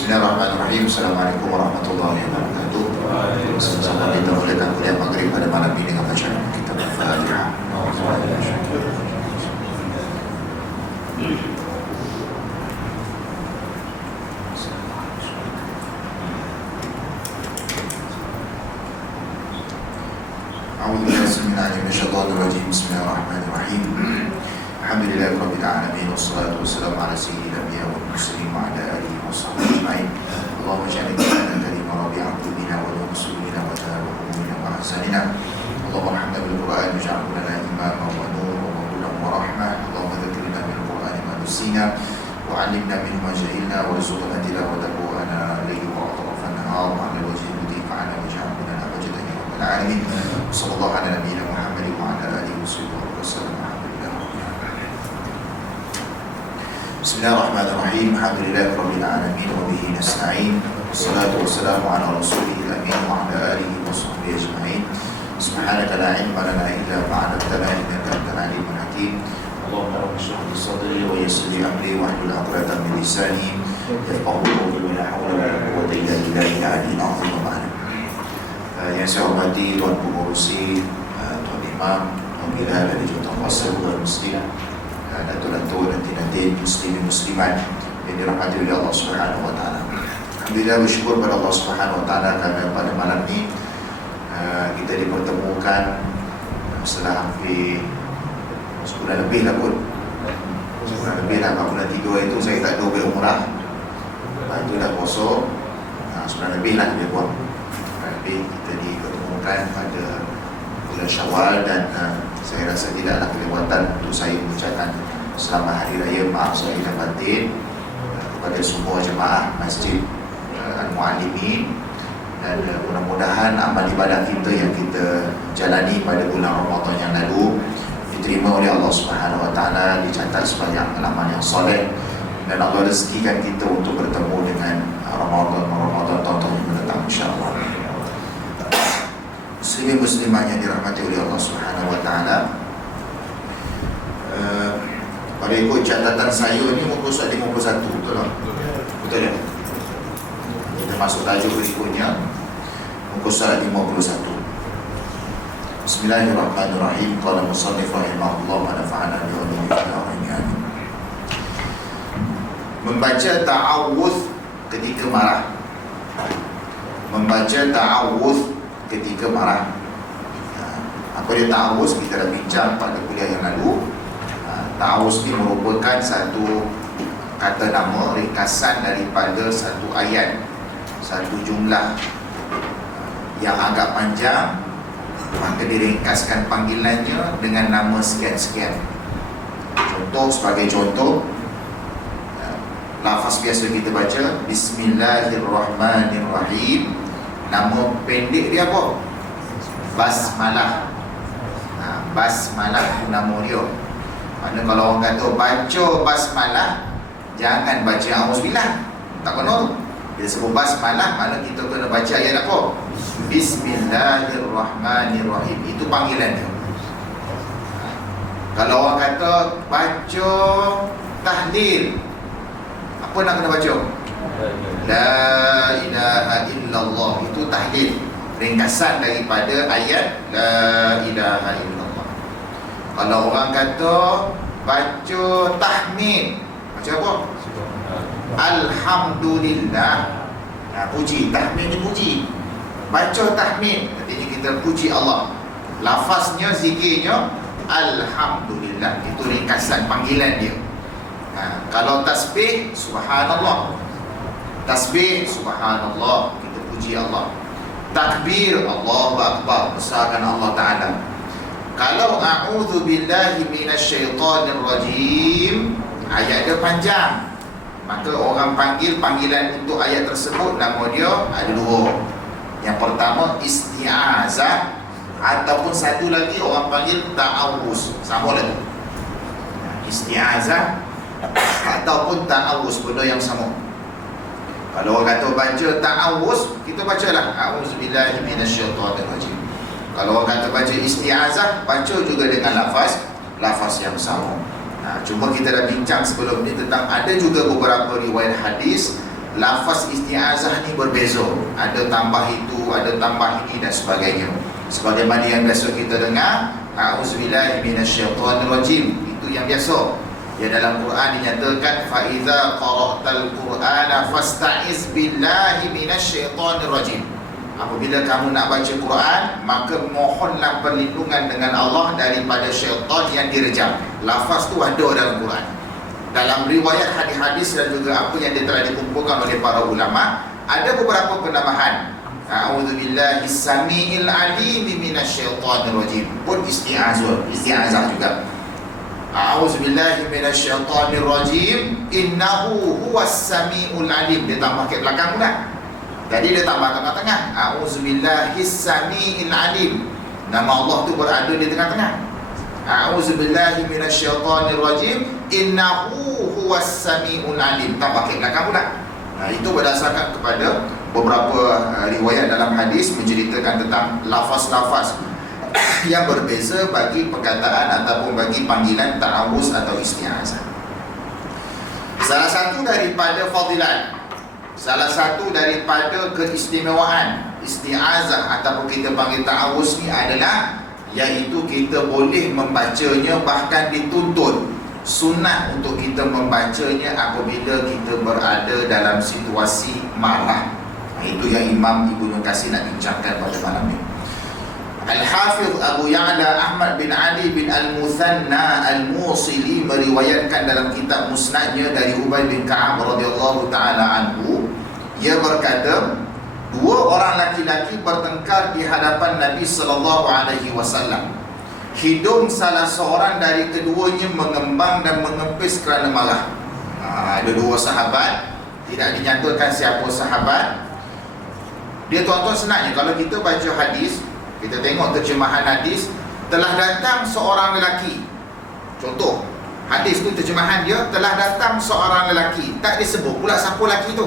Bismillahirrahmanirrahim. Assalamualaikum warahmatullahi wabarakatuh. Sama-sama kita mulakan kuliah maghrib pada malam ini dengan bacaan kitab Al-Fatihah. A'udzubillahi Bismillahirrahmanirrahim. Alhamdulillahirabbil alamin wassalatu wassalamu ala sayyidil anbiya wal mursalin wa ala alihi washabbihi ajma'in. Allahumma ja'alna kalimatan kalimah rabi'a qulubina wa nusulina wa tawakkulina wa ahsanina. Allahumma hamdana bil Qur'an waj'alhu lana imama wa nuran wa hudan wa rahmah. Allahumma dhakkirna bil Qur'an ma nusina wa 'allimna minhu ma jahilna warzuqna tilawatahu ana layli wa atrafan nahar wa 'ala wajhi alladhi fa'ala waj'alhu lana hujjatan ya rabbal alamin. Sallallahu ala nabiyyina Muhammadin wa ala alihi wasallam. Bismillahirrahmanirrahim. Alhamdulillahirabbil alamin wa bihi nasta'in. Wassalatu wassalamu ala rasulil amin wa ala alihi washabbihi ajma'in. Subhanaka la ilma lana illa ma 'allamtana innaka antal alimul hakim. Allahumma rabbi shrah li sadri wa yassir li amri wahlul 'uqdatam min lisani yafqahu qawli wa la hawla wa la quwwata illa billahil 'aliyyil 'azim. Yang saya hormati Tuan Pengurusi, Tuan Imam, Tuan Bilal dan juga Tuan Fasal dan Muslim, Datuk-datuk dan tindatin muslimin muslimat yang dirahmati oleh Allah Subhanahu wa taala. Alhamdulillah, bersyukur pada Allah Subhanahu wa taala kerana pada malam ni kita dipertemukan setelah hampir sebulan lebih lah pun. Sebulan lebih lah, bulan 3 itu saya tak ada berumrah. Lepas itu dah kosong. Sebulan lebih lah dia buat. Lebih kita dipertemukan pada bulan Syawal dan saya rasa tidaklah kelewatan untuk saya mengucapkan selamat Hari Raya maaf zahir dan batin kepada semua jemaah Masjid Al-Muallimin, dan mudah-mudahan amal ibadah kita yang kita jalani pada bulan Ramadan yang lalu diterima oleh Allah Subhanahu wa taala, dicatat sebagai amal yang soleh, dan Allah rezekikan kita untuk bertemu dengan Ramadan tahun yang mendatang insya-Allah. Muslimin muslimat yang dirahmati oleh Allah Subhanahu wa taala, pada ikut catatan saya ni muka surat 51, betul tak? Betul ya? Kita masuk tajuk berikutnya, muka surat 51. Bismillahirrahmanirrahim. Qala musannif rahimahullah wa nafa'ana bi ulumih. Membaca ta'awudz ketika marah. Membaca ta'awudz ketika marah. Apa dia ta'awuz? Kita dah bincang pada kuliah yang lalu. Ta'awuz ni merupakan satu kata nama, ringkasan daripada satu ayat, satu jumlah yang agak panjang, maka diringkaskan panggilannya dengan nama sekian-sekian. Contoh, sebagai contoh, lafaz biasa kita baca Bismillahirrahmanirrahim. Nama pendek dia apa? Basmalah. Basmalah nama dia. Mana kalau orang kata baca basmalah, jangan baca auzubillah. Tak kena. Bila sebut basmalah, mana kita kena baca ayat apa? Bismillahirrahmanirrahim. Itu panggilan dia. Kalau orang kata baca tahlil, apa nak kena baca? La ilaha illallah. Itu tahlil, ringkasan daripada ayat La ilaha illallah. Kalau orang kata baca tahmid, baca apa? Alhamdulillah. Puji, tahmid ni puji. Baca tahmid, artinya kita puji Allah. Lafaznya, zikirnya Alhamdulillah. Itu ringkasan panggilan dia. Kalau tasbih, subhanallah. Tasbih, subhanallah, kita puji Allah. Takbir, Allahu Akbar, besarkan Allah Ta'ala. Kalau a'udzu billahi minasyaitonir rajim, ayat dia panjang, maka orang panggil panggilan untuk ayat tersebut, nama dia ada dua. Yang pertama isti'azah, ataupun satu lagi orang panggil ta'awuz. Sama lah tu, isti'azah ataupun ta'awuz, benda yang sama. Kalau orang kata baca ta'awuz, kita bacalah a'udzubillahi minasyaitonir rajim. Kalau orang kata baca isti'azah, baca juga dengan lafaz yang sama. Cuma kita dah bincang sebelum ni tentang ada juga beberapa riwayat hadis lafaz isti'azah ni berbeza. Ada tambah itu, ada tambah ini dan sebagainya. Sebagaimana yang biasa kita dengar, a'udzubillahi minasyaitonirrajim, itu yang biasa. Ya, dalam Quran dinyatakan fa iza qara'tal qur'ana fasta'iz billahi minasyaitonirrajim. Apabila kamu nak baca Quran, maka mohonlah perlindungan dengan Allah daripada syaitan yang direjam. Lafaz tu ada dalam Quran. Dalam riwayat hadis-hadis dan juga apa yang telah dikumpulkan oleh para ulama, ada beberapa penambahan. A'udzubillahi samiil alim minasyaitonirrajim pun isti'azah juga. A'udzubillahi minasyaitonirrajim innahu huwas samiul alim, dia tambah ke belakang pula. Jadi dia tambah tengah-tengah. A'udzubillahi samiil alim, nama Allah tu berada di tengah-tengah. A'udzubillahi minasyaitonirrajim innahu huwas samiul alim, tambah ke belakang pula. Itu berdasarkan kepada beberapa riwayat dalam hadis menceritakan tentang lafaz-lafaz yang berbeza bagi perkataan ataupun bagi panggilan ta'awuz atau isti'azah. Salah satu daripada fadilat, salah satu daripada keistimewaan isti'azah ataupun kita panggil ta'awuz ni adalah iaitu kita boleh membacanya, bahkan dituntut sunnah untuk kita membacanya apabila kita berada dalam situasi marah. Itu yang Imam Ibnu Katsir nak bincangkan pada malam ini. Al-Hafiz Abu Ya'la Ahmad bin Ali bin Al-Muthanna Al-Musili meriwayatkan dalam kitab Musnadnya dari Ubay bin Ka'ab radhiyallahu ta'ala anhu, ia berkata, dua orang laki-laki bertengkar di hadapan Nabi sallallahu alaihi wasallam. Hidung salah seorang dari keduanya mengembang dan mengempis kerana marah. Ada dua sahabat, tidak dinyatakan siapa sahabat. Dia tuan-tuan senangnya, kalau kita baca hadis, kita tengok terjemahan hadis, telah datang seorang lelaki. Contoh, hadis tu terjemahan dia, telah datang seorang lelaki, tak disebut pula siapa lelaki tu.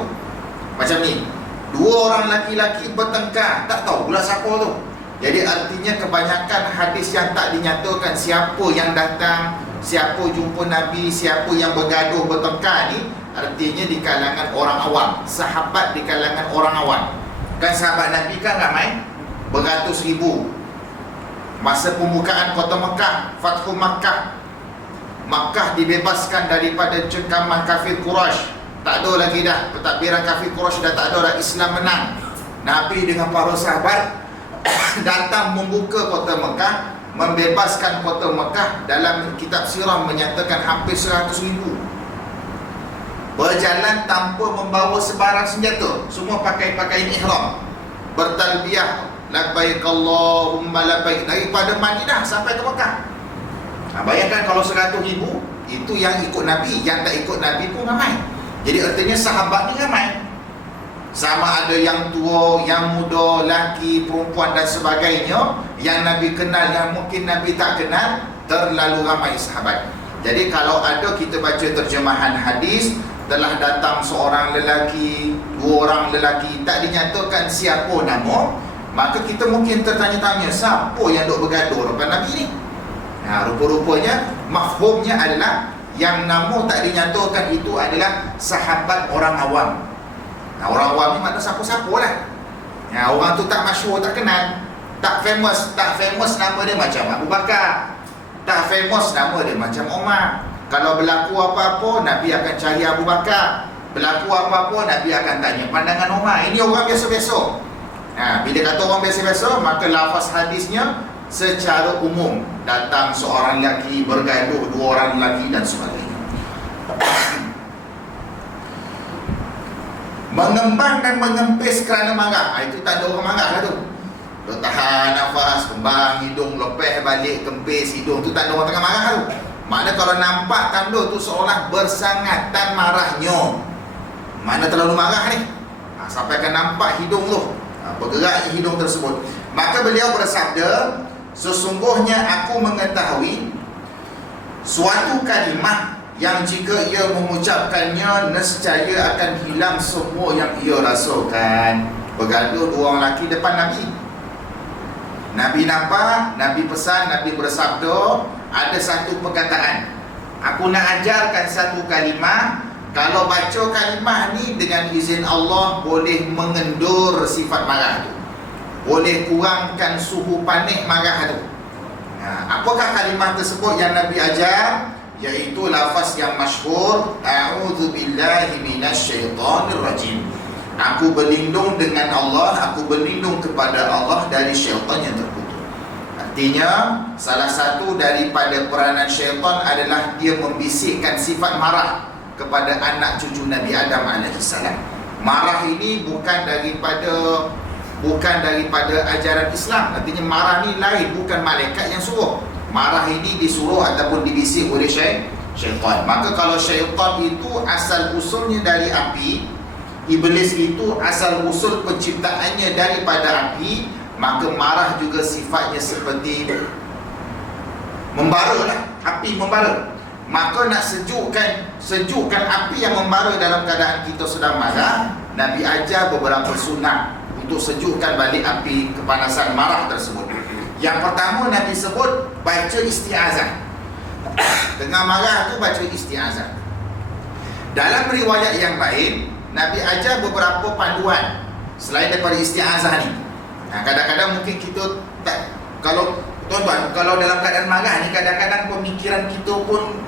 Macam ni, dua orang laki-laki bertengkar, tak tahu pula siapa tu. Jadi artinya kebanyakan hadis yang tak dinyatakan siapa yang datang, siapa jumpa Nabi, siapa yang bergaduh bertengkar ni, artinya di kalangan orang awam, sahabat di kalangan orang awam. Kan sahabat Nabi kan ramai, beratus ribu. Masa pembukaan kota Mekah, Fathu Makkah, Makkah dibebaskan daripada cengkaman kafir Quraisy. Tak ada lagi dah pentadbiran kafir Quraisy, dah tak ada dah, Islam menang. Nabi dengan para sahabat datang membuka kota Mekah, membebaskan kota Mekah. Dalam kitab sirah menyatakan hampir 100 ribu berjalan tanpa membawa sebarang senjata, semua pakai pakaian ihram, bertalbiyah labbaik Allahumma labbaik daripada Madinah sampai ke Mekah. Bayangkan kalau 100 ribu, itu yang ikut Nabi, yang tak ikut Nabi pun ramai. Jadi artinya sahabat ni ramai, sama ada yang tua, yang muda, laki, perempuan dan sebagainya, yang Nabi kenal, yang mungkin Nabi tak kenal, terlalu ramai sahabat. Jadi kalau ada kita baca terjemahan hadis, telah datang seorang lelaki, dua orang lelaki, tak dinyatakan siapa nama, maka kita mungkin tertanya-tanya, siapa yang duk bergaduh depan Nabi ni? Rupa-rupanya mafhumnya adalah yang nama tak dinyatakan itu adalah sahabat orang awam. Orang awam ni makna siapa-siapa lah. Orang tu tak masyhur, tak kenal, tak famous nama dia macam Abu Bakar, tak famous nama dia macam Umar. Kalau berlaku apa-apa, Nabi akan cari Abu Bakar. Berlaku apa-apa, Nabi akan tanya pandangan Umar. Ini orang biasa-biasa. Bila kata orang biasa-biasa, maka lafaz hadisnya secara umum, datang seorang lelaki, bergaduh dua orang lelaki dan sebagainya. Mengembang dan mengempis kerana marah, itu tanda orang marah lah tu. Tahan nafas, kembang hidung, lepeh balik, kempis hidung, tu tanda orang tengah marah tu. Makna kalau nampak tanda tu seolah bersangatan marahnya, mana terlalu marah ni, sampai akan nampak hidung tu, bergerak hidung tersebut. Maka beliau bersabda, sesungguhnya aku mengetahui suatu kalimah yang jika ia mengucapkannya, nescaya akan hilang semua yang ia rasakan. Bergaduh dua orang lelaki depan Nabi. Nabi nampak, Nabi pesan, Nabi bersabda, ada satu perkataan, aku nak ajarkan satu kalimah Kalau baca kalimah ni dengan izin Allah boleh mengendur sifat marah tu, boleh kurangkan suhu panik marah tu. Apakah kalimah tersebut yang Nabi ajar? Iaitu lafaz yang masyhur, a'udzubillahi minasyaitonir rajim. Aku berlindung dengan Allah, aku berlindung kepada Allah dari syaitan yang terkutuk. Artinya, salah satu daripada peranan syaitan adalah dia membisikkan sifat marah kepada anak cucu Nabi Adam AS. Marah ini bukan daripada ajaran Islam. Artinya marah ni lain, bukan malaikat yang suruh. Marah ini disuruh ataupun dibisik oleh syaitan. Maka kalau syaitan itu asal usulnya dari api, iblis itu asal usul penciptaannya daripada api, maka marah juga sifatnya seperti membara lah. Api membara. Maka nak sejukkan api yang membara dalam keadaan kita sedang marah, Nabi ajar beberapa sunnah untuk sejukkan balik api kepanasan marah tersebut. Yang pertama Nabi sebut baca isti'azah. Tengah marah tu baca isti'azah. Dalam riwayat yang lain, Nabi ajar beberapa panduan selain daripada isti'azah ni. Kadang-kadang mungkin kita tak, kalau tuan-tuan, kalau dalam keadaan marah ni, kadang-kadang pemikiran kita pun,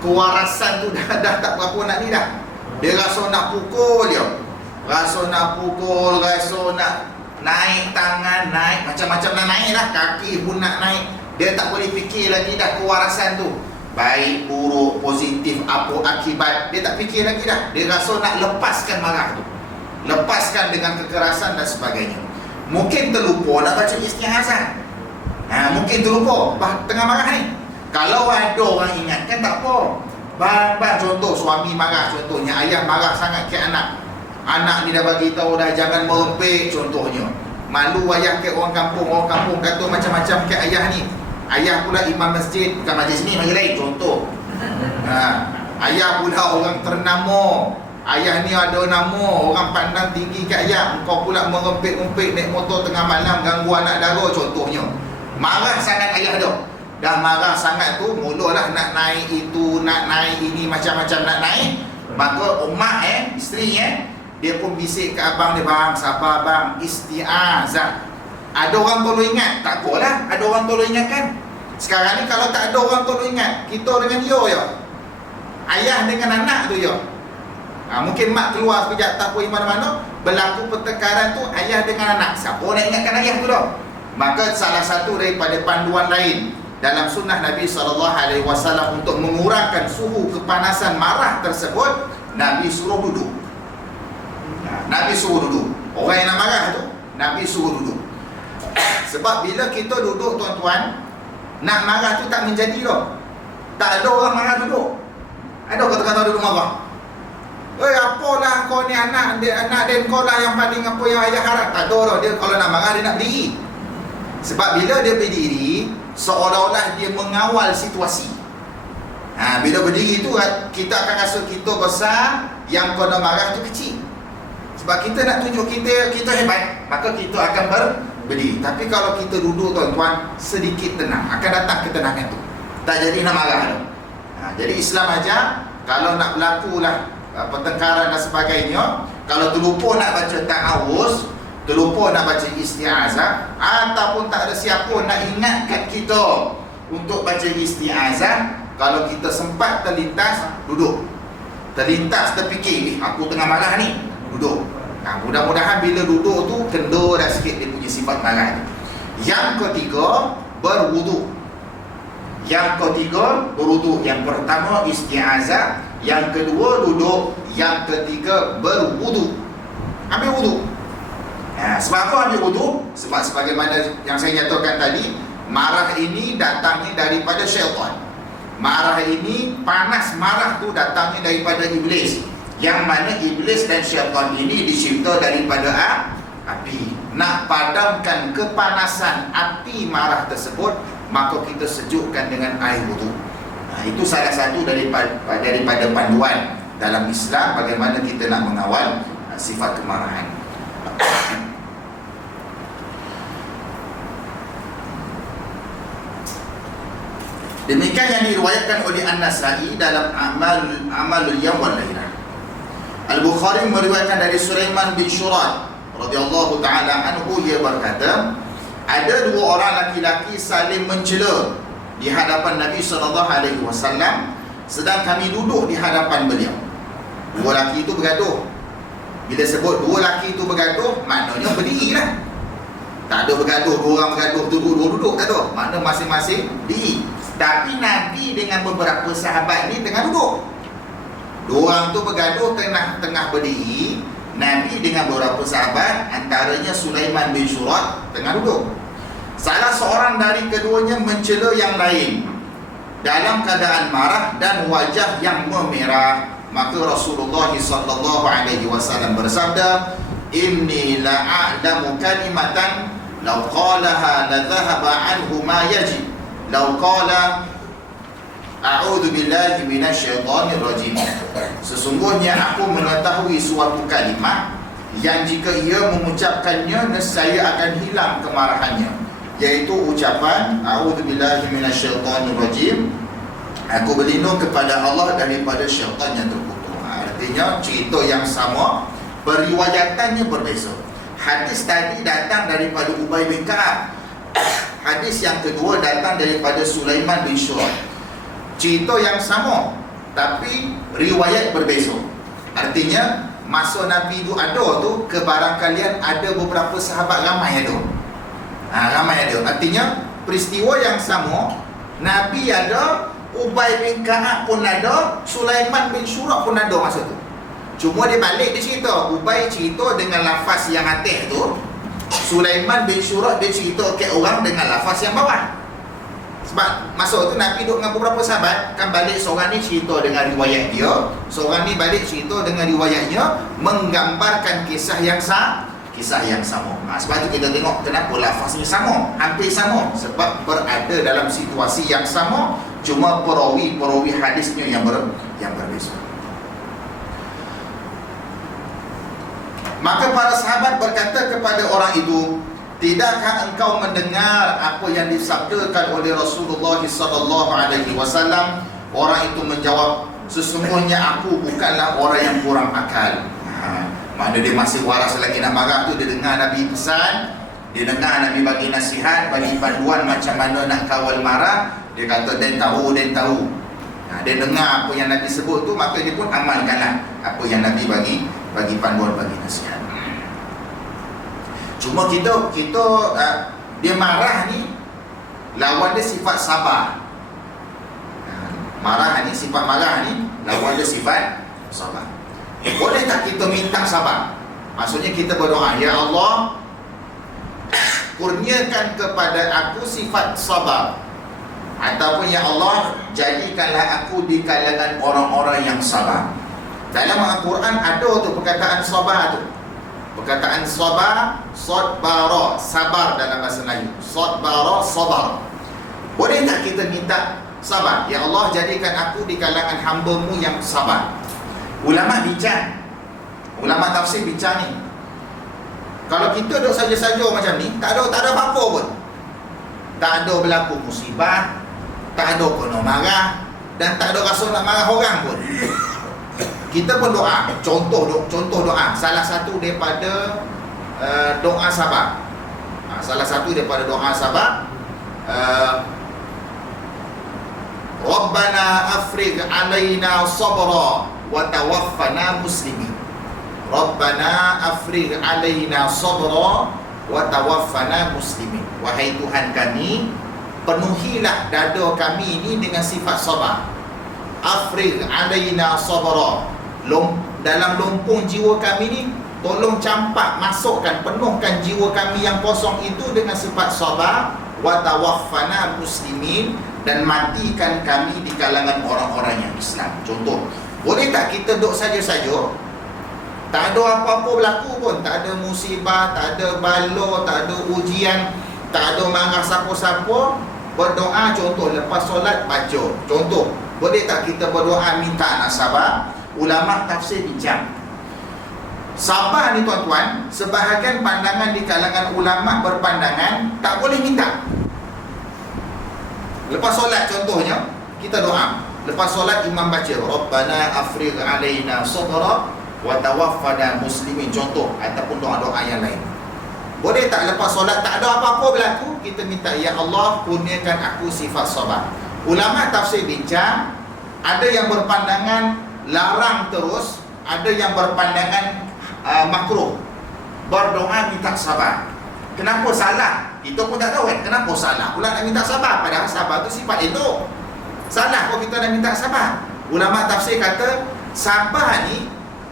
kewarasan tu dah tak berapa nak ni dah. Dia rasa nak pukul dia, rasa nak naik tangan, naik macam-macam nak naik lah, kaki pun nak naik. Dia tak boleh fikir lagi dah kewarasan tu, baik, buruk, positif, apa akibat. Dia tak fikir lagi dah. Dia rasa nak lepaskan marah tu, lepaskan dengan kekerasan dan sebagainya. Mungkin terlupa nak baca isti'azah. Mungkin terlupa tengah marah ni. Kalau ada orang ingatkan tak apa. Bang, contoh suami marah, contohnya ayah marah sangat ke anak. Anak ni dah bagi tahu dah jangan merempik contohnya. Malu ayah ke orang kampung kata macam-macam ke ayah ni. Ayah pula imam masjid, bukan majlis ni, majlis lain contoh. Ayah pula orang ternama. Ayah ni ada nama, orang pandang tinggi kat ayah. Engkau pula merempik-rempik naik motor tengah malam ganggu anak dara contohnya. Marah sangat ayah dah. Dah marah sangat tu, mulalah nak naik itu, nak naik ini, macam-macam nak naik. Maka mak isteri dia pun bisik ke abang dia, bang, sabar bang, isti'azah. Ada orang tolong ingat, tak apalah, ada orang tolong ingatkan. Sekarang ni kalau tak ada orang tolong ingat, kita dengan dia ya, ayah dengan anak tu ya. Mungkin mak keluar sekejap tak pergi mana-mana, berlaku pertengkaran tu ayah dengan anak. Siapa nak ingatkan ayah tu dah? Maka salah satu daripada panduan lain dalam sunnah Nabi SAW untuk mengurangkan suhu kepanasan marah tersebut, Nabi suruh duduk. Nabi suruh duduk. Orang yang nak marah tu, Nabi suruh duduk. Sebab bila kita duduk tuan-tuan, nak marah tu tak menjadi dah. Tak ada orang marah duduk. Ada kata-kata duduk marah. Apalah kau ni anak dia kau lah yang paling apa yang ayah harap. Tak ada dah. Dia kalau nak marah dia nak berdiri. Sebab bila dia berdiri, seolah-olah dia mengawal situasi. Bila berdiri tu, kita akan rasa kita besar, yang kau nak marah tu kecil. Sebab kita nak tunjuk kita hebat, maka kita akan berdiri. Tapi kalau kita duduk tuan-tuan, sedikit tenang, akan datang ketenangan tu. Tak jadi nak marah tu. Jadi Islam ajar, kalau nak berlakulah pertengkaran dan sebagainya, kalau terlupa nak baca ta'awuz, terlupa nak baca isti'azah, ataupun tak ada siapa nak ingatkan kita untuk baca isti'azah, kalau kita sempat terlintas, duduk. Terlintas terfikir, aku tengah marah ni, duduk. Mudah-mudahan bila duduk tu kendor dah sikit dia punya sifat marah. Yang ketiga, berwuduk. Yang pertama isti'azah, yang kedua duduk, yang ketiga berwuduk. Ambil wuduk. Sebab apa ambil wuduk? Sebab sebagaimana yang saya nyatakan tadi, marah ini datangnya daripada syaitan. Marah ini, panas marah tu datangnya daripada iblis. Yang mana iblis dan syaitan ini dicipta daripada api. Nak padamkan kepanasan api marah tersebut, maka kita sejukkan dengan air wuduk. Itu salah satu daripada panduan dalam Islam bagaimana kita nak mengawal sifat kemarahan. Demikian yang diriwayatkan oleh An-Nasa'i dalam Amalul Yawm wal Lailah. Al-Bukhari meriwayatkan dari Sulaiman bin Syurad radhiyallahu taala anhu, ia berkata, ada dua orang laki-laki saling mencela di hadapan Nabi SAW, sedang kami duduk di hadapan beliau. Dua laki itu bergaduh. Bila sebut dua laki itu bergaduh, maknanya berdiri lah. Tak ada bergaduh, dua orang bergaduh, duduk, tak ada. Makna masing-masing diri. Tapi Nabi dengan beberapa sahabat ni tengah duduk. Dua orang tu bergaduh tengah berdiri. Nabi dengan beberapa sahabat, antaranya Sulaiman bin Syurad, tengah duduk. Salah seorang dari keduanya mencela yang lain dalam keadaan marah dan wajah yang memerah. Maka Rasulullah SAW bersabda, inni la'a'lamu kalimatan law qalaha la dhahaba anhu ma yajib law qala a'udzu billahi minasyaitonir rajim. Sesungguhnya aku mengetahui suatu kalimat yang jika ia mengucapkannya nescaya akan hilang kemarahannya, yaitu ucapan a'udzu billahi minasyaitonir rajim, aku berlindung kepada Allah daripada syaitan yang terkutuk. Artinya cerita yang sama, periwayatannya berbeza. Hadis tadi datang daripada Ubay bin Ka'ab. Hadis yang kedua datang daripada Sulaiman bin Syurad. Cerita yang sama, tapi riwayat berbeza. Artinya masa Nabi itu ada tu, kebarangkalian ada beberapa sahabat ramai ada. Ramai ada. Artinya peristiwa yang sama, Nabi ada, Ubay bin Ka'ab pun ada, Sulaiman bin Syurad pun ada masa tu. Cuma dia balik dia cerita, Ubay cerita dengan lafaz yang atas tu, Sulaiman bin Syurad dia cerita ke orang dengan lafaz yang bawah. Sebab masa tu Nabi duduk dengan beberapa sahabat, kan balik seorang ni cerita dengan riwayat dia, seorang ni balik cerita dengan riwayatnya, menggambarkan kisah yang sama. Sebab tu kita tengok kenapa lafaz ni sama, hampir sama, sebab berada dalam situasi yang sama, cuma perawi hadisnya yang berbeza. Maka para sahabat berkata kepada orang itu, tidakkah engkau mendengar apa yang disabdakan oleh Rasulullah SAW? Orang itu menjawab, sesungguhnya aku bukanlah orang yang kurang akal. Mana dia masih waras lagi nak marah tu, dia dengar Nabi pesan, dia dengar Nabi bagi nasihat, bagi panduan macam mana nak kawal marah. Dia kata, dia tahu. Dia dengar apa yang Nabi sebut tu, maka dia pun amalkanlah apa yang Nabi bagi panduan, bagi nasihat. Cuma kita dia marah ni, lawan dia sifat sabar. Sifat marah ni lawan dia sifat sabar. Boleh tak kita minta sabar? Maksudnya kita berdoa, ya Allah, kurniakan kepada aku sifat sabar. Ataupun ya Allah, jadikanlah aku di kalangan orang-orang yang sabar. Dalam Al-Quran ada tu perkataan sabar tu. Perkataan sabar, sodbara, sabar dalam bahasa Melayu. Sodbara, sabar. Boleh tak kita minta sabar? Ya Allah, jadikan aku di kalangan hamba-Mu yang sabar. Ulama bincang, ulama tafsir bincang ni, kalau kita duduk saja-saja macam ni, tak ada apa-apa pun. Tak ada berlaku musibah, tak ada kena marah, dan tak ada rasa nak marah orang pun. Kita pun doa. Contoh doa, salah satu daripada doa sabar. Rabbana afrigh alaina sabra wa tawaffana muslimin. Rabbana afrigh alaina sabra wa tawaffana muslimin. Wahai Tuhan kami, penuhilah dada kami ini dengan sifat sabar. Afrigh alaina sabra, dalam lumpung jiwa kami ni, tolong campak, masukkan, penuhkan jiwa kami yang kosong itu dengan sifat sabar. Wa tawaffana muslimin, dan matikan kami di kalangan orang-orang yang Islam. Contoh, boleh tak kita duduk saja-saja, tak ada apa-apa berlaku pun, tak ada musibah, tak ada bala, tak ada ujian, tak ada marah siapa-siapa, berdoa, contoh lepas solat baca. Contoh, boleh tak kita berdoa minta nak sabar? Ulama tafsir bincang. Sabar ni tuan-tuan, sebahagian pandangan di kalangan ulama berpandangan tak boleh minta. Lepas solat contohnya, kita doa. Lepas solat imam baca, Rabbana afrigh alaina sabra wa tawaffana muslimin, contoh, ataupun doa-doa yang lain. Boleh tak lepas solat tak ada apa-apa berlaku, kita minta ya Allah kurniakan aku sifat sabar. Ulama tafsir bincang, ada yang berpandangan larang terus, ada yang berpandangan makruh berdoa minta sabar. Kenapa salah? Kita pun tak tahu kan, kenapa salah pula nak minta sabar, padahal sabar tu sifat elok. Salah kok kita nak minta sabar. Ulama tafsir kata sabar ni,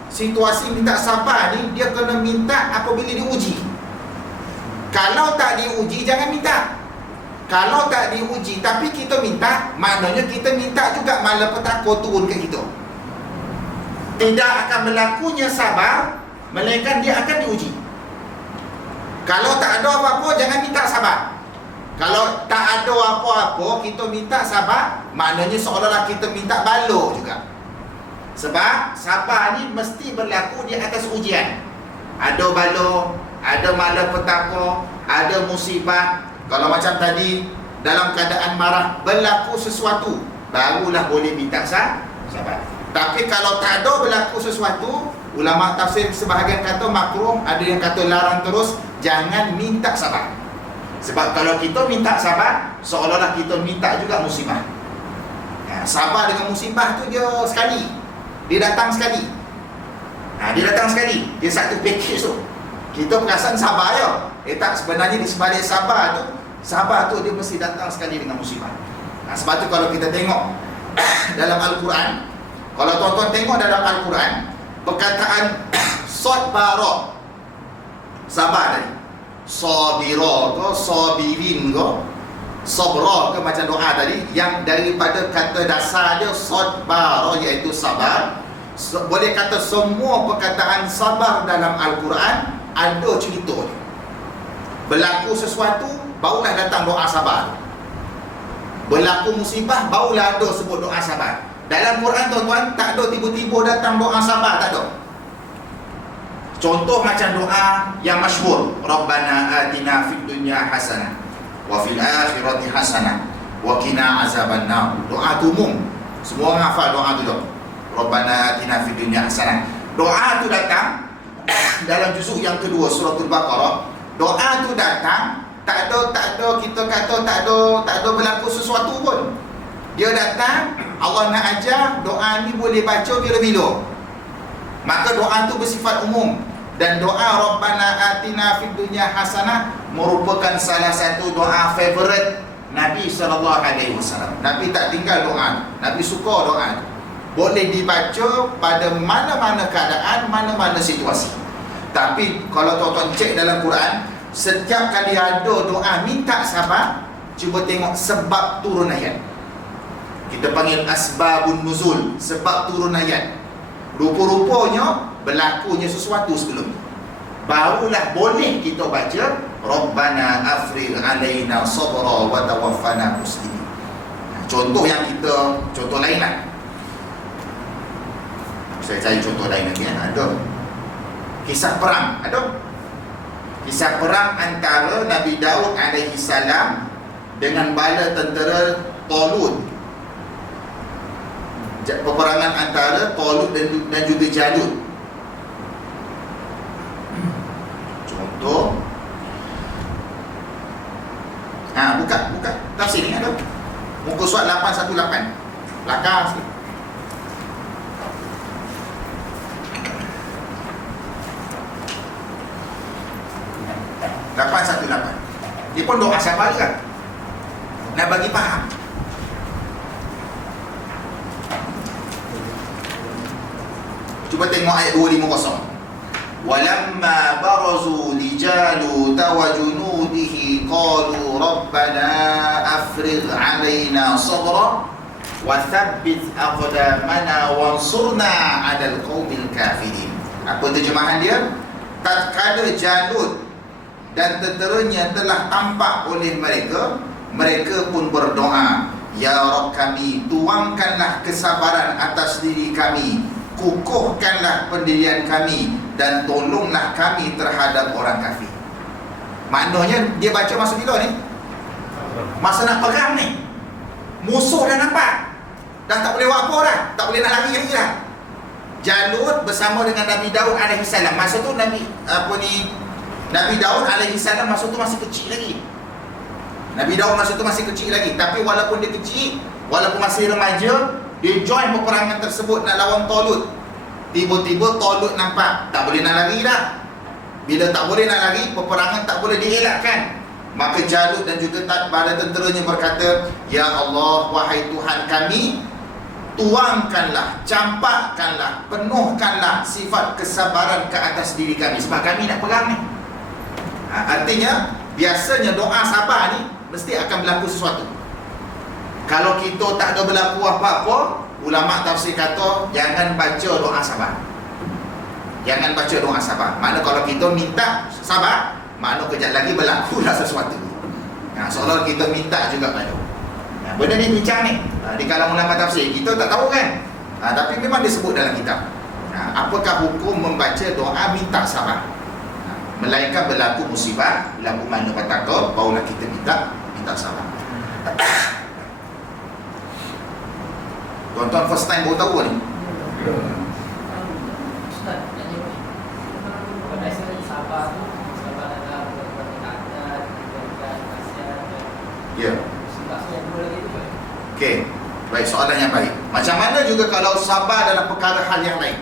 situasi minta sabar ni, dia kena minta apabila diuji. Kalau tak diuji jangan minta. Kalau tak diuji tapi kita minta, maknanya kita minta juga malapetaka turun ke kita. Tidak akan berlakunya sabar melainkan dia akan diuji. Kalau tak ada apa-apa jangan minta sabar. Kalau tak ada apa-apa kita minta sabar, maknanya seolah-olah kita minta balok juga. Sebab sabar ni mesti berlaku di atas ujian. Ada balok, ada malapetaka, ada musibah. Kalau macam tadi dalam keadaan marah berlaku sesuatu, barulah boleh minta sabar. Tapi kalau tak ada berlaku sesuatu, ulama tafsir sebahagian kata makruh, ada yang kata larang terus, jangan minta sabar. Sebab kalau kita minta sabar, seolah-olah kita minta juga musibah. Sabar dengan musibah tu dia sekali, dia datang sekali. Dia datang sekali, dia satu package tu. Kita perasan sabar je. Tak, sebenarnya di sebalik sabar tu dia mesti datang sekali dengan musibah. Sebab tu kalau kita tengok dalam Al-Quran, kalau tuan-tuan tengok dalam Al-Quran, perkataan sabara, sabar tadi, sabira ke, sabirin ke, sabra ke, macam doa tadi, yang daripada kata dasar dia sabara, iaitu sabar. Boleh kata semua perkataan sabar dalam Al-Quran ada cerita dia. Berlaku sesuatu, barulah datang doa sabar. Berlaku musibah, barulah ada sebut doa sabar. Dalam Quran tuan-tuan tak ada tiba-tiba datang doa sabar, tak ada. Contoh macam doa yang masyhur, Rabbana atina fid dunya hasanah wa fil akhirati hasanah wa qina azabannar. Doa tu umum, semua orang hafal doa tu. Rabbana atina fid dunya hasanah. Doa tu datang dalam juzuk yang kedua suratul Baqarah. Doa tu datang tak ada kita kata tak ada berlaku sesuatu pun. Dia datang, Allah nak ajar doa ni boleh baca bila-bila. Maka doa tu bersifat umum. Dan doa Rabbana atina fid dunya hasanah merupakan salah satu doa favorite Nabi SAW. Nabi tak tinggal doa, Nabi suka doa. Boleh dibaca pada mana-mana keadaan, mana-mana situasi. Tapi kalau tuan-tuan cek dalam Quran, setiap kali ada doa minta sabar, cuba tengok sebab turun ayat. Kita panggil asbabun nuzul, sebab turun ayat. Rupa-rupanya berlakunya sesuatu sebelum, barulah boleh kita baca Rabbana afrigh alaina sabra wa tawaffana muslimin. Contoh yang kita, contoh lain lah. Saya cari contoh lain lagi ada. Kisah perang, ada. Kisah perang antara Nabi Daud alaihi salam dengan bala tentera Talut. Peperangan antara Talut dan juga Jalut. Contoh, buka tafsir ni ada. Muka surat 818. Belakang sikit. 818. Dia pun doa siapa juga nak bagi faham. Cuba tengok ayat 250. Walamma barazu li Jalut wa junudihi qalu rabbana afrigh alaina sabra wa thabbit aqdamana wansurna 'alal qaumil kafirin. Apa terjemahan dia? Tatkala Jalut dan tenteranya telah tampak oleh mereka, mereka pun berdoa, ya Rabb kami, tuangkanlah kesabaran atas diri kami, kukuhkanlah pendirian kami, dan tolonglah kami terhadap orang kafir. Maknanya dia baca masa kita ni, masa nak perang ni, musuh dah nampak, dah tak boleh buat apa dah, tak boleh nak lari lagi dah. Jalut bersama dengan Nabi Daud alaihi salam. Masa tu Nabi Daud alaihi salam masa tu masih kecil lagi. Nabi Daud masa tu masih kecil lagi. Tapi walaupun dia kecil, walaupun masih remaja, dia join peperangan tersebut nak lawan Talut. Tiba-tiba Talut nampak tak boleh nak lari dah. Bila tak boleh nak lari, peperangan tak boleh dielakkan. Maka Jalut dan juga bala tenteranya berkata, "Ya Allah, wahai Tuhan kami, tuangkanlah, campakkanlah, penuhkanlah sifat kesabaran ke atas diri kami, sebab kami nak perang ni." Artinya, biasanya doa sabar ni mesti akan berlaku sesuatu. Kalau kita tak ada berlaku apa-apa, ulama tafsir kata jangan baca doa sabar. Jangan baca doa sabar. Mana kalau kita minta sabar, makna kejap lagi berlakulah sesuatu. Seolah kita minta juga pada. Benda ni bincang ni di kalangan ulama tafsir, kita tak tahu kan. Tapi memang disebut dalam kitab. Apakah hukum membaca doa minta sabar? Melainkan berlaku musibah, berlaku malapetaka, barulah kita minta sabar. Tuan-tuan first time baru tahu ni. Ustaz, pada saya sabar tu, sabar dalam perkataan, kasihan. Ya. Sebab saya dua lagi tu. Okey. Baik, soalan yang baik. Macam mana juga kalau sabar dalam perkara hal yang lain?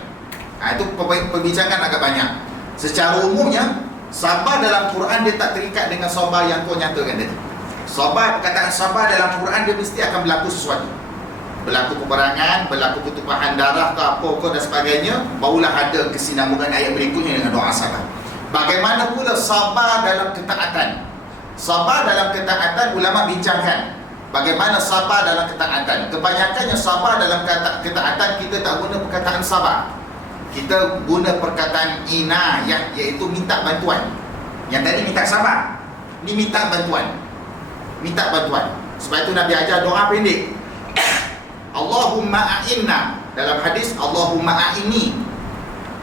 Itu perbincangan agak banyak. Secara umumnya, sabar dalam Quran dia tak terikat dengan sabar yang kau nyatakan tadi. Sabar, perkataan sabar dalam Quran dia mesti akan berlaku sesuatu. Berlaku peperangan, berlaku pertumpahan darah ke apa ke dan sebagainya, barulah ada kesinambungan ayat berikutnya dengan doa sabar. Bagaimana pula sabar dalam ketaatan? Sabar dalam ketaatan ulama bincangkan. Bagaimana sabar dalam ketaatan? Kebanyakannya sabar dalam ketaatan kita tak guna perkataan sabar. Kita guna perkataan inayah, iaitu minta bantuan. Yang tadi minta sabar, ni minta bantuan. Minta bantuan. Sebab itu Nabi ajar doa pendek. Allahumma a'inna. Dalam hadis, Allahumma a'inni.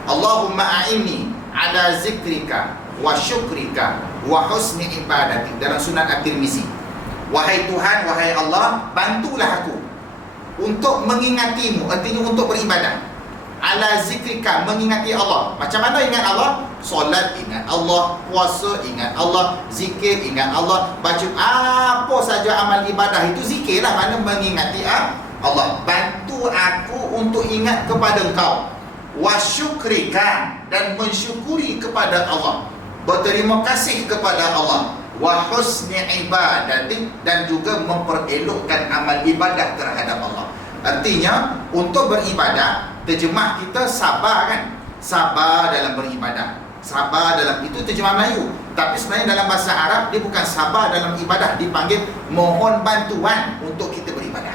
Allahumma a'inni ala zikrika wa syukrika wa husni ibadati. Dalam Sunan At-Tirmizi. Wahai Tuhan, wahai Allah, bantulah aku untuk mengingatimu, artinya untuk beribadah. Ala zikrika, mengingati Allah. Macam mana ingat Allah? Solat ingat Allah, puasa ingat Allah, zikir ingat Allah, baca apa saja amal ibadah itu zikir lah, mana mengingati Allah. Bantu aku untuk ingat kepada Engkau. Wasyukrika, dan mensyukuri kepada Allah, berterima kasih kepada Allah. Wa husni ibadati, dan juga memperelokkan amal ibadah terhadap Allah. Artinya untuk beribadah, terjemah kita sabar kan? Sabar dalam beribadah. Sabar dalam, itu terjemah Melayu. Tapi sebenarnya dalam bahasa Arab dia bukan sabar dalam ibadah, dipanggil mohon bantuan untuk kita beribadah.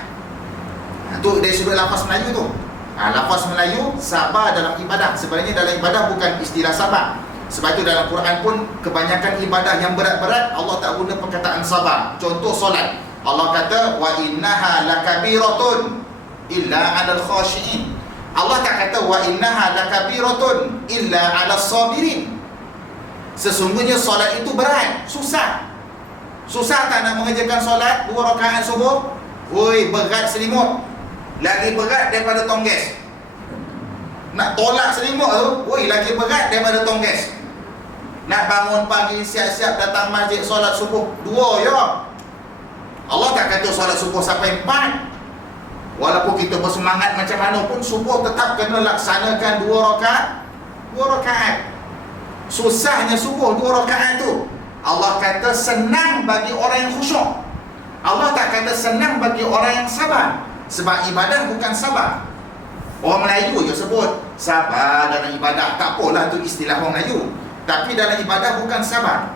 Itu dari sudut lafaz Melayu tu. Lafaz Melayu sabar dalam ibadah. Sebenarnya dalam ibadah bukan istilah sabar. Sebab itu dalam Quran pun kebanyakan ibadah yang berat-berat Allah tak guna perkataan sabar. Contoh solat, Allah kata wa innaha lakabiratun illa 'alal khashiin. Allah tak kata wa innaha lakabiratun illa 'alas sabirin. Sesungguhnya solat itu berat, susah. Susah tak nak mengerjakan solat 2 rakaat subuh? Woi, berat selimut. Lagi berat daripada tongges. Nak tolak selimut tu, woi, lagi berat daripada tongges. Nak bangun pagi, siap-siap datang masjid solat subuh 2 ya. Allah tak kata solat subuh sampai 4. Walaupun kita bersemangat macam mana pun, subuh tetap kena laksanakan 2 rakaat. 2 rakaat. Susahnya subuh 2 rakaat tu. Allah kata senang bagi orang yang khusyuk. Allah tak kata senang bagi orang yang sabar. Sebab ibadah bukan sabar. Orang Melayu je sebut sabar dalam ibadah. Tak apalah tu istilah orang Melayu. Tapi dalam ibadah bukan sabar.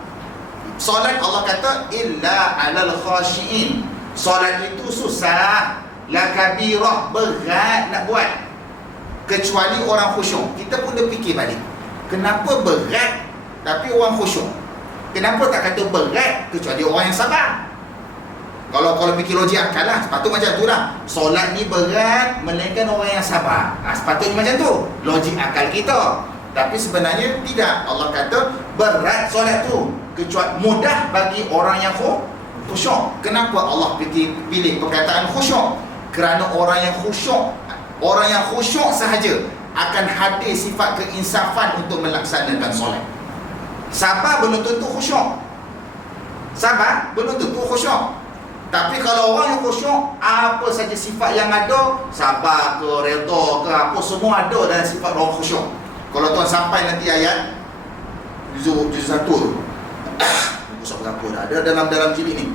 Solat Allah kata illa 'alal khashiin. Solat itu susah, lakabirah, berat nak buat, kecuali orang khusyuk. Kita pun dah fikir balik, kenapa berat tapi orang khusyuk? Kenapa tak kata berat kecuali orang yang sabar? Kalau fikir logik akal lah, sepatutnya macam tu lah. Solat ni berat melainkan orang yang sabar. Sepatutnya macam tu logik akal kita. Tapi sebenarnya tidak. Allah kata berat solat tu, kecuali mudah bagi orang yang khusyuk. Kenapa Allah pilih perkataan khusyuk? Kerana orang yang khusyuk sahaja akan hadir sifat keinsafan untuk melaksanakan solat. Sabar belum tentu khusyuk. Sabar belum tentu khusyuk. Tapi kalau orang yang khusyuk, apa saja sifat yang ada, sabar ke, redha ke, apa semua ada dalam sifat orang khusyuk. Kalau tuan sampai nanti ayat juz 1 tu, pusat berapa dah ada dalam jilid ni.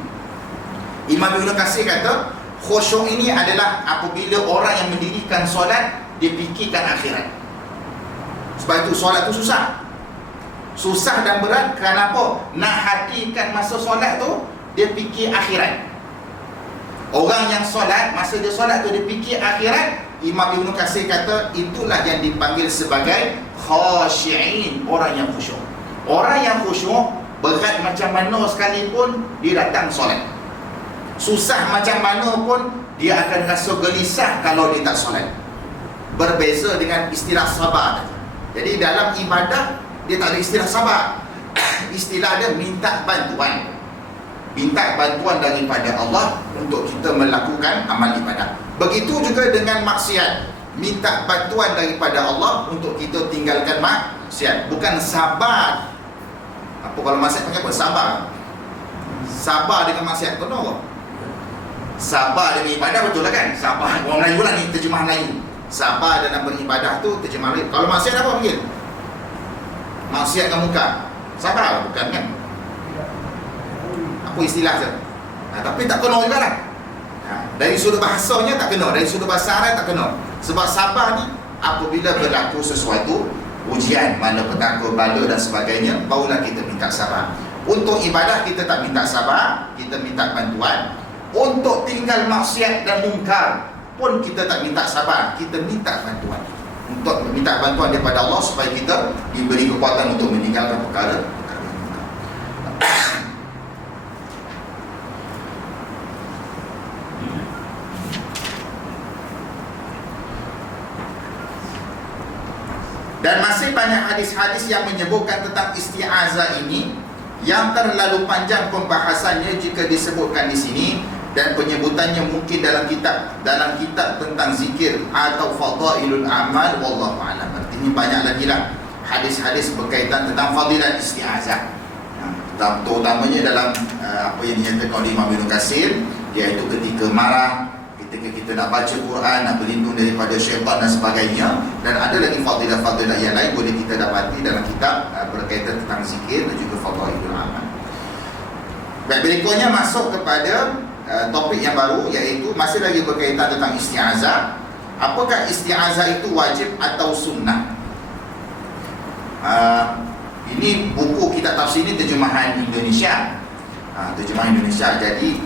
Imam Ibn Katsir kata, khusyuk ini adalah apabila orang yang mendirikan solat dia fikirkan akhirat. Sebab itu solat tu susah. Susah dan berat kerana apa? Nak hadirkan masa solat tu dia fikir akhirat. Orang yang solat, masa dia solat tu dia fikir akhirat. Imam Ibn Katsir kata itulah yang dipanggil sebagai khashi'in, orang yang khusyuk. Orang yang khusyuk, berat macam mana sekalipun dia datang solat. Susah macam mana pun dia akan rasa gelisah kalau dia tak solat. Berbeza dengan istilah sabar. Jadi dalam ibadah dia tak ada istilah sabar. Istilah dia minta bantuan. Minta bantuan daripada Allah untuk kita melakukan amal ibadah. Begitu juga dengan maksiat. Minta bantuan daripada Allah untuk kita tinggalkan maksiat. Bukan sabar. Apa kalau maksiat panggil apa? Sabar. Sabar dengan maksiat. Kena apa? Sabar dengan ibadah betul lah kan? Sabar. Orang Melayu lah ni, terjemah Melayu. Sabar dalam beribadah tu terjemah Melayu. Kalau maksiat apa panggil? Maksiat dengan muka. Sabar bukan kan? Apa istilah tu? Tapi tak kena juga lah. Dari sudut bahasanya tak kena, dari sudut bahasa Arab tak kena. Sebab sabar ni apabila berlaku sesuatu ujian, malapetaka, bala dan sebagainya, barulah kita minta sabar. Untuk ibadah kita tak minta sabar, kita minta bantuan. Untuk tinggal maksiat dan mungkar pun kita tak minta sabar, kita minta bantuan. Untuk minta bantuan daripada Allah supaya kita diberi kekuatan untuk meninggalkan perkara. Dan masih banyak hadis-hadis yang menyebutkan tentang isti'azah ini yang terlalu panjang pembahasannya jika disebutkan di sini, dan penyebutannya mungkin dalam kitab tentang zikir atau fadailul amal, wallahu a'lam. Artinya banyak lagi lah hadis-hadis berkaitan tentang fadilat isti'azah. Terutamanya dalam apa yang dinyatakan oleh Imam Ibn Katsir, iaitu ketika marah, ketika kita nak baca Quran, nak berlindung daripada syaitan dan sebagainya. Dan ada lagi fadilah-fadilah yang lain boleh kita dapati dalam kitab berkaitan tentang zikir dan juga fadailul amal. Baik, berikutnya masuk kepada topik yang baru, iaitu masih lagi berkaitan tentang isti'azah. Apakah isti'azah itu wajib atau sunnah? Ini buku kitab tafsir ini terjemahan Indonesia. Terjemahan Indonesia. Jadi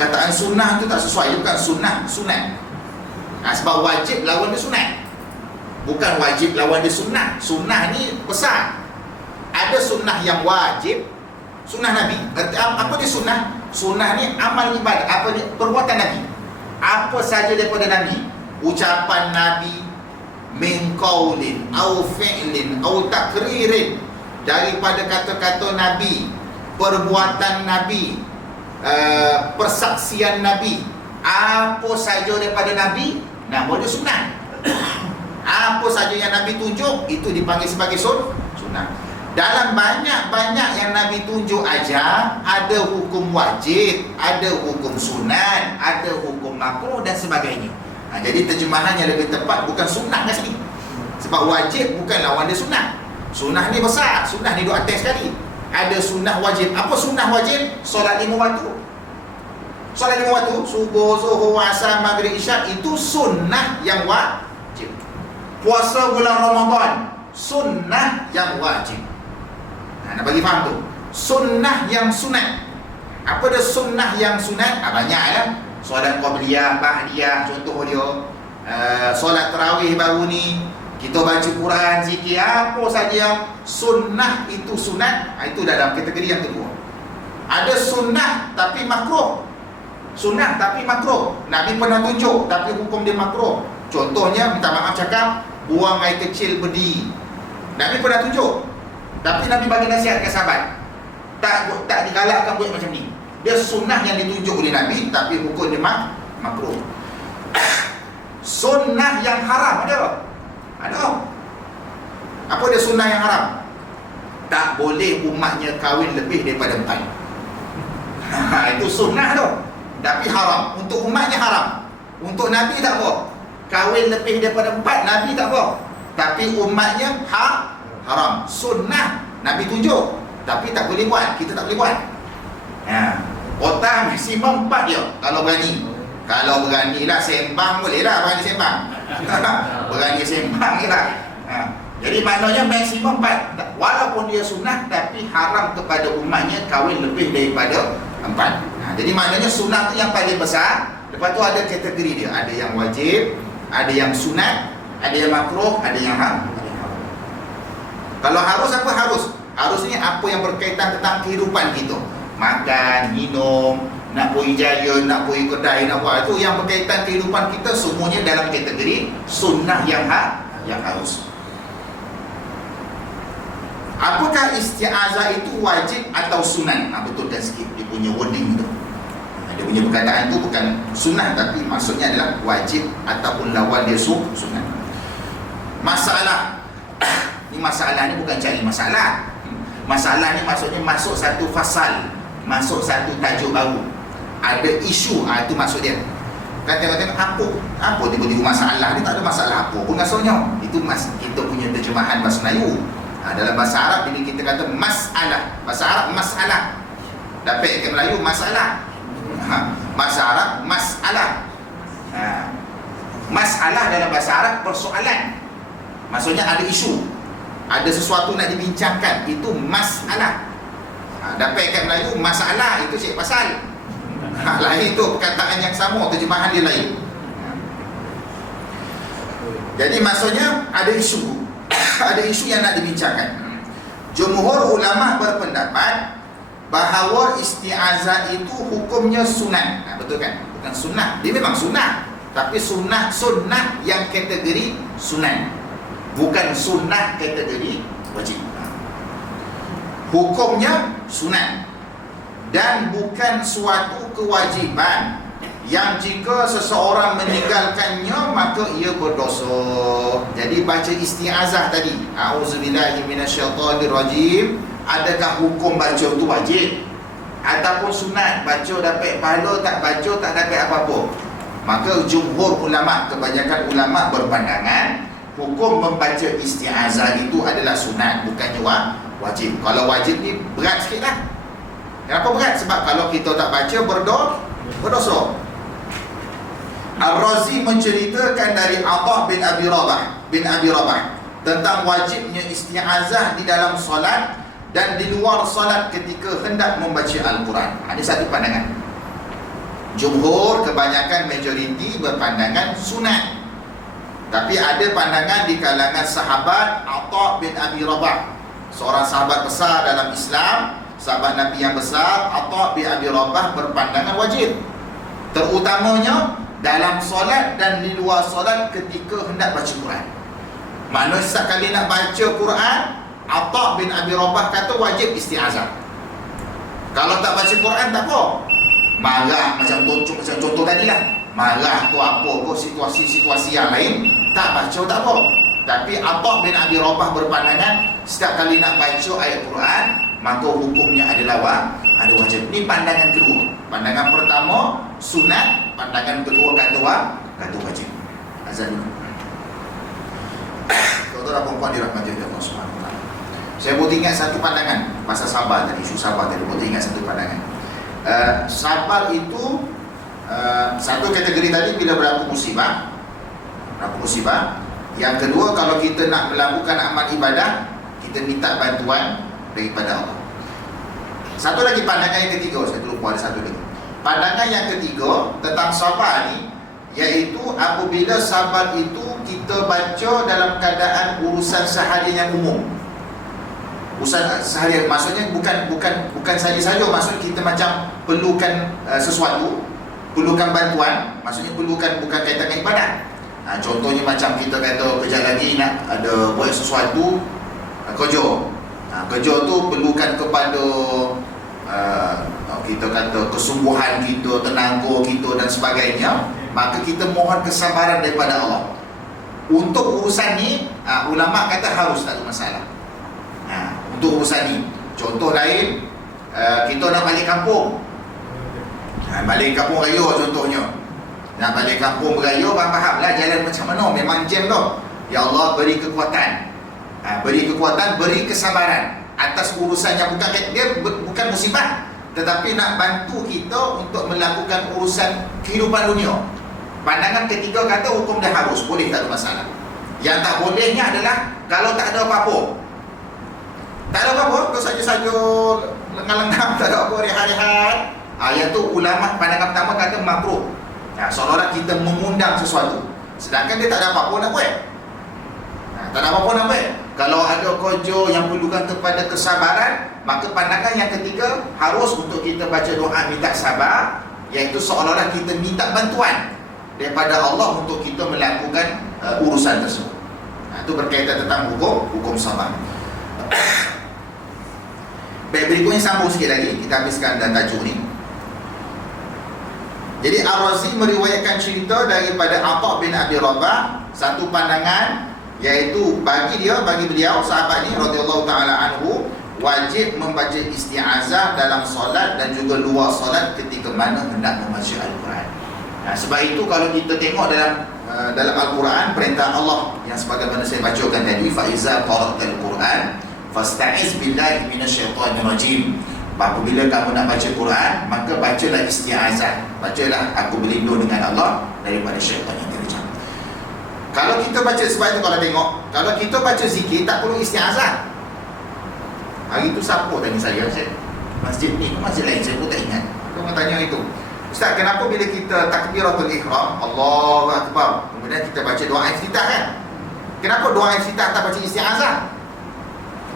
kataan sunnah itu tak sesuai. Dia bukan sunnah, sunat. Sebab wajib lawan dia sunat. Bukan wajib lawan dia sunnah. Sunnah ni besar. Ada sunnah yang wajib, sunnah Nabi. Apa dia sunnah? Sunnah ni amal ibadah. Apa dia? Perbuatan Nabi. Apa saja daripada Nabi. Ucapan Nabi, min qaulin au fi'lin au takririn, daripada kata-kata Nabi, perbuatan Nabi, persaksian Nabi. Apa saja daripada Nabi, nama dia sunnah. Apa saja yang Nabi tunjuk, itu dipanggil sebagai sunnah. Dalam banyak-banyak yang Nabi tunjuk ajar, ada hukum wajib, ada hukum sunat, ada hukum makruh dan sebagainya. Jadi terjemahan yang lebih tepat bukan sunnah kat sini. Sebab wajib bukan lawan dia sunnah. Sunnah ni besar, sunnah ni duk atas sekali. Ada sunnah wajib. Apa sunnah wajib? Solat 5 waktu. Solat 5 waktu, subuh, zuhur, asar, maghrib, isyak, itu sunnah yang wajib. Puasa bulan Ramadan, sunnah yang wajib. Nak bagi faham tu. Sunnah yang sunat. Apa dia sunnah yang sunat? Banyak lah. Solat qabliyah, ba'diyah, contoh dia. Solat tarawih baru ni, kita baca Quran, zikir, apa saja yang sunnah itu sunat, itu dalam kategori yang kedua. Ada sunnah tapi makruh. Sunnah tapi makruh. Nabi pernah tunjuk tapi hukum dia makruh. Contohnya, minta maaf cakap, buang air kecil berdiri. Nabi pernah tunjuk, tapi Nabi bagi nasihat ke sahabat, tak digalakkan buat macam ni. Dia sunnah yang ditunjuk oleh Nabi, tapi hukum dia makruh. Sunnah yang haram ada. Ada. Apa dia sunnah yang haram? Tak boleh umatnya kahwin lebih daripada 4. Itu sunnah tu. Tapi haram. Untuk umatnya haram. Untuk Nabi tak apa. Kahwin lebih daripada 4, Nabi tak apa. Tapi umatnya haram. Sunnah Nabi tunjuk, tapi tak boleh buat. Kita tak boleh buat. Kota maksimum 4 je kalau berani. Kalau beranilah sembang boleh lah, berani sembang. Berani sembang je lah. Jadi maknanya maksimum 4. Walaupun dia sunnah, tapi haram kepada umatnya kahwin lebih daripada 4. Jadi maknanya sunnah tu yang paling besar. Lepas tu ada kategori dia. Ada yang wajib, ada yang sunat, ada yang makruh, ada yang haram. Kalau harus, apa harus? Harus ni apa yang berkaitan tentang kehidupan kita. Makan, minum, nak pergi jaya, nak pergi kedai, nak buat. Itu yang berkaitan kehidupan kita, semuanya dalam kategori sunnah yang harus. Apakah isti'azah itu wajib atau sunat? Betulkan sikit dia punya wording tu. Dia punya perkataan tu bukan sunnah, tapi maksudnya adalah wajib ataupun lawan dia sunat. Masalah ni, masalah ni bukan cari masalah. Masalah ni maksudnya masuk satu fasal, masuk satu tajuk baru, ada isu. Itu maksud dia. Kata-kata apa tiba-tiba masalah ni? Tak ada masalah apa pun maksudnya. Itu kita punya terjemahan bahasa Melayu. Dalam bahasa Arab bila kita kata masalah, bahasa Arab masalah, dapat ke Melayu masalah. Bahasa Arab masalah. Masalah dalam bahasa Arab persoalan. Maksudnya ada isu, ada sesuatu nak dibincangkan, itu masalah. Dapat kat Melayu masalah, itu cik pasal. Lain tu perkataan yang sama, terjemahan dia lain. Jadi maksudnya ada isu, ada isu yang nak dibincangkan. Jumhur ulama berpendapat bahawa isti'azah itu hukumnya sunat. Betul kan? Bukan sunnah. Dia memang sunnah, tapi sunnah yang kategori sunat, bukan sunnah kategori wajib. Hukumnya sunat dan bukan suatu kewajiban yang jika seseorang meninggalkannya maka ia berdosa. Jadi baca isti'azah tadi, a'udzubillahi minasyaitonirrajim, adakah hukum baca tu wajib ataupun sunat? Baca dapat pahala, tak baca tak dapat apa-apa. Maka jumhur ulama, kebanyakan ulama berpandangan hukum membaca isti'azah itu adalah sunat, bukannya wajib. Kalau wajib ni berat sikit lah. Kenapa berat? Sebab kalau kita tak baca berdosa. Ar-Razi menceritakan dari Atha bin Abi Rabah tentang wajibnya isti'azah di dalam solat dan di luar solat ketika hendak membaca Al-Quran. Ada satu pandangan. Jumhur, kebanyakan majoriti berpandangan sunat. Tapi ada pandangan di kalangan sahabat. Atha bin Abi Rabah, seorang sahabat besar dalam Islam, sahabat Nabi yang besar, Atha bin Abi Rabah berpandangan wajib, terutamanya dalam solat dan di luar solat ketika hendak baca Quran. Maknanya setiap kali nak baca Quran, Atha bin Abi Rabah kata wajib isti'azah. Kalau tak baca Quran tak apa, marah macam contoh tadi lah, marah tu apa pun, situasi-situasi yang lain, tak baca tak apa. Tapi Atha bin Abi Rabah berpandangan setiap kali nak baca ayat Quran maka hukumnya adalah ada wajib. Ini pandangan kedua. Pandangan pertama sunat, pandangan kedua kata wajib. Azan dulu. Tuan-tuan dan puan dirahmati Allah Subhanahu Wa Taala. Saya boleh ingat satu pandangan pasal sabar tadi, isu sabar tadi, boleh ingat satu pandangan. Sabar itu satu kategori tadi bila berlaku musibah. Yang kedua, kalau kita nak melakukan amal ibadah, kita minta bantuan daripada Allah. Satu lagi pandangan yang ketiga, saya lupa ada satu lagi. Pandangan yang ketiga tentang sabar ni, iaitu apabila sabar itu kita baca dalam keadaan urusan seharian yang umum. Urusan seharian maksudnya bukan saja maksud kita macam perlukan sesuatu, perlukan bantuan, maksudnya perlukan bukan kaitan dengan ibadah. Contohnya macam kita kata kejap lagi nak ada buat sesuatu kerja. Kerja tu perlukan kepada kita kata kesungguhan kita, tenaga kita dan sebagainya. Maka kita mohon kesabaran daripada Allah. Untuk urusan ni, ulama kata harus, tak ada masalah. Untuk urusan ni, contoh lain, kita nak balik kampung, balik kampung raya contohnya. Nak balik kampung beraya, faham lah jalan macam mana, memang jam tu. Ya Allah beri kekuatan, beri kekuatan, beri kesabaran atas urusan yang bukan dia, bukan musibah, tetapi nak bantu kita untuk melakukan urusan kehidupan dunia. Pandangan ketiga kata hukum dah harus, boleh, tak ada masalah. Yang tak bolehnya adalah kalau tak ada apa-apa. Tak ada apa-apa, tu saja-saja lengang-lengang, tak ada apa, rehat-rehat. Yang tu ulama pandangan pertama kata makruh. Seolah-olah kita mengundang sesuatu, sedangkan dia tak ada apa-apa nak buat. Tak ada apa-apa nak buat. Kalau ada kerja yang perlukan kepada kesabaran, maka pandangan yang ketiga harus untuk kita baca doa minta sabar, iaitu seolah-olah kita minta bantuan daripada Allah untuk kita melakukan urusan tersebut. Itu berkaitan tentang hukum sabar. Baik, berikutnya sambung sikit lagi, kita habiskan dan tajuk ni. Jadi Ar-Razi meriwayatkan cerita daripada Atha bin Abi Rabah, satu pandangan, iaitu bagi beliau sahabat ni radhiyallahu taala anhu, wajib membaca isti'azah dalam solat dan juga luar solat ketika mana hendak membaca Al-Quran. Sebab itu kalau kita tengok dalam Al-Quran, perintah Allah yang sebagaimana saya bacakan tadi, fa iza qara'tal Quran fasta'iz billahi minasyaitonir rajim. Apabila kamu nak baca Quran, maka bacalah isti'azah. Bacalah aku berlindung dengan Allah daripada syaitan yang terjam. Kalau kita baca, sebab itu kalau tengok, kalau kita baca zikir tak perlu isti'azah. Hari tu siapa tanya saya masjid ni, masjid lain, saya pun tak ingat. Dia tanya itu, Ustaz, kenapa bila kita takbiratul ihram, Allahu Akbar, kemudian kita baca doa iftitah kan? Kenapa doa iftitah tak baca isti'azah?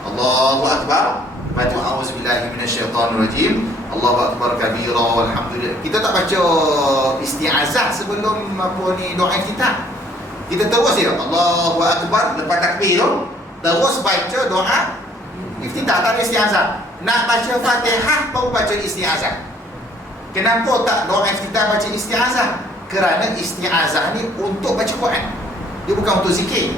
Allahu Akbar, baca a'udzubillahi minasyaitonirrajim, Allahu Akbar kabira walhamdulillah. Kita tak baca isti'azah sebelum doa iftitah. Kita terus ya Allahu Akbar lepas takbir tu, terus baca doa iftitah, tak ada isti'azah. Nak baca Fatihah baru baca isti'azah. Kenapa tak doa iftitah baca isti'azah? Kerana isti'azah ni untuk baca Quran, dia bukan untuk zikir.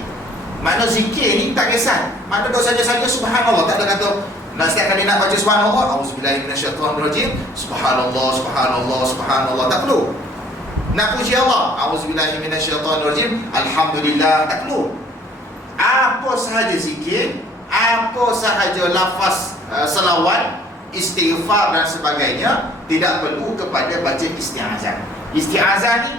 Makna zikir ni tak kisah, makna doa saja-saja subhanallah, tak ada kata nak setiap kali nak baca subhanallah, auzubillahi minasyaitonirrajim, subhanallah, subhanallah, subhanallah, tak perlu. Nak puji Allah, auzubillahi minasyaitonirrajim, alhamdulillah, tak perlu. Apa sahaja zikir, apa sahaja lafaz selawat, istighfar dan sebagainya, tidak perlu kepada baca isti'azah. Isti'azah ni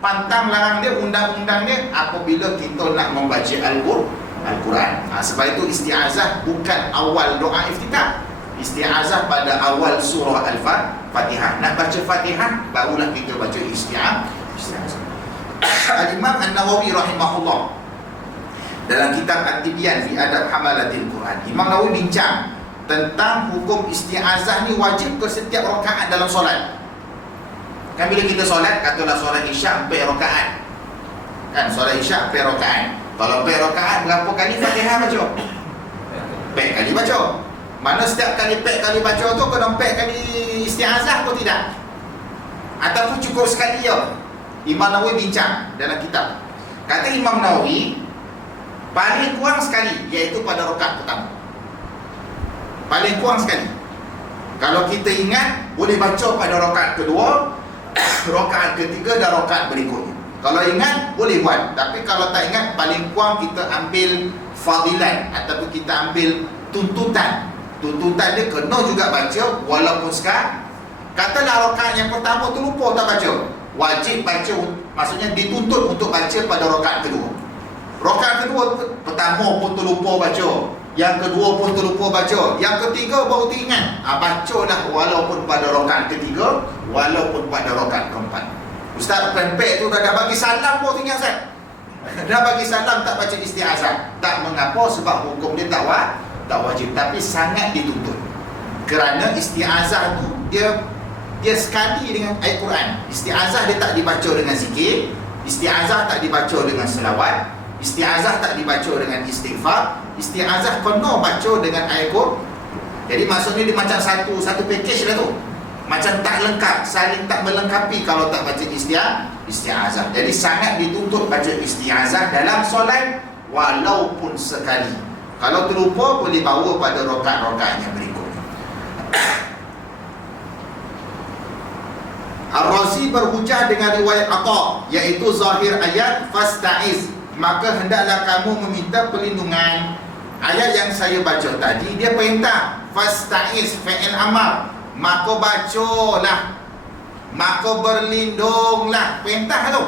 pantang larang dia, undang-undang dia apabila kita nak membaca Al-Quran. Sebab itu isti'azah bukan awal doa iftitah. Isti'azah pada awal surah Al-Fatihah. Nak baca Fatihah, barulah kita baca isti'azah. Al-Imam An-Nawawi rahimahullah dalam kitab At-Tibyan fi Adab Hamalatil Quran, Imam Nawawi bincang tentang hukum isti'azah ni wajib ke setiap rakaat dalam solat. Kan bila kita solat, katalah solat Isyak 4 rakaat, kan solat Isyak 4 rakaat. Kalau 4 rakaat, berapa kali Fatihah baca? 4 kali baca. Mana setiap kali 4 kali baca tu kena 4 kali isti'azah atau tidak? Ataupun cukup sekali je? Imam Nawawi bincang dalam kitab. Kata Imam Nawawi, paling kurang sekali, iaitu pada rakaat pertama. Paling kurang sekali. Kalau kita ingat, boleh baca pada rakaat kedua, rakaat ketiga dan rakaat berikutnya. Kalau ingat, boleh buat. Tapi kalau tak ingat, paling kurang kita ambil fadilan ataupun kita ambil tuntutan. Tuntutan dia kena juga baca walaupun sekarang. Katalah rakaat yang pertama tu lupa tak baca, wajib baca, maksudnya dituntut untuk baca pada rakaat kedua. Rakaat kedua pertama pun terlupa baca, yang kedua pun terlupa baca, yang ketiga baru teringat. Bacalah walaupun pada rakaat ketiga, walaupun pada rakaat keempat. Ustaz pempek tu dah bagi salam pun tinggal Ustaz. Dah bagi salam tak baca isti'azah. Tak mengapa, sebab hukum dia tak wajib, tapi sangat dituntut. Kerana isti'azah tu dia sekali dengan ayat Quran. Isti'azah dia tak dibaca dengan zikir, isti'azah tak dibaca dengan selawat, isti'azah tak dibaca dengan istighfar, isti'azah kena baca dengan ayat Quran. Jadi maksudnya dia macam satu package lah tu. Macam tak lengkap, saling tak melengkapi kalau tak baca isti'azah. Jadi sangat dituntut baca isti'azah dalam solat walaupun sekali. Kalau terlupa boleh bawa pada rakaat-rakaat yang berikut. Ar-Razi berhujah dengan riwayat Atha, iaitu zahir ayat fasta'iz, maka hendaklah kamu meminta perlindungan. Ayat yang saya baca tadi dia perintah fasta'iz, fi'il amar, maka bacalah, maka berlindunglah, perintah tu.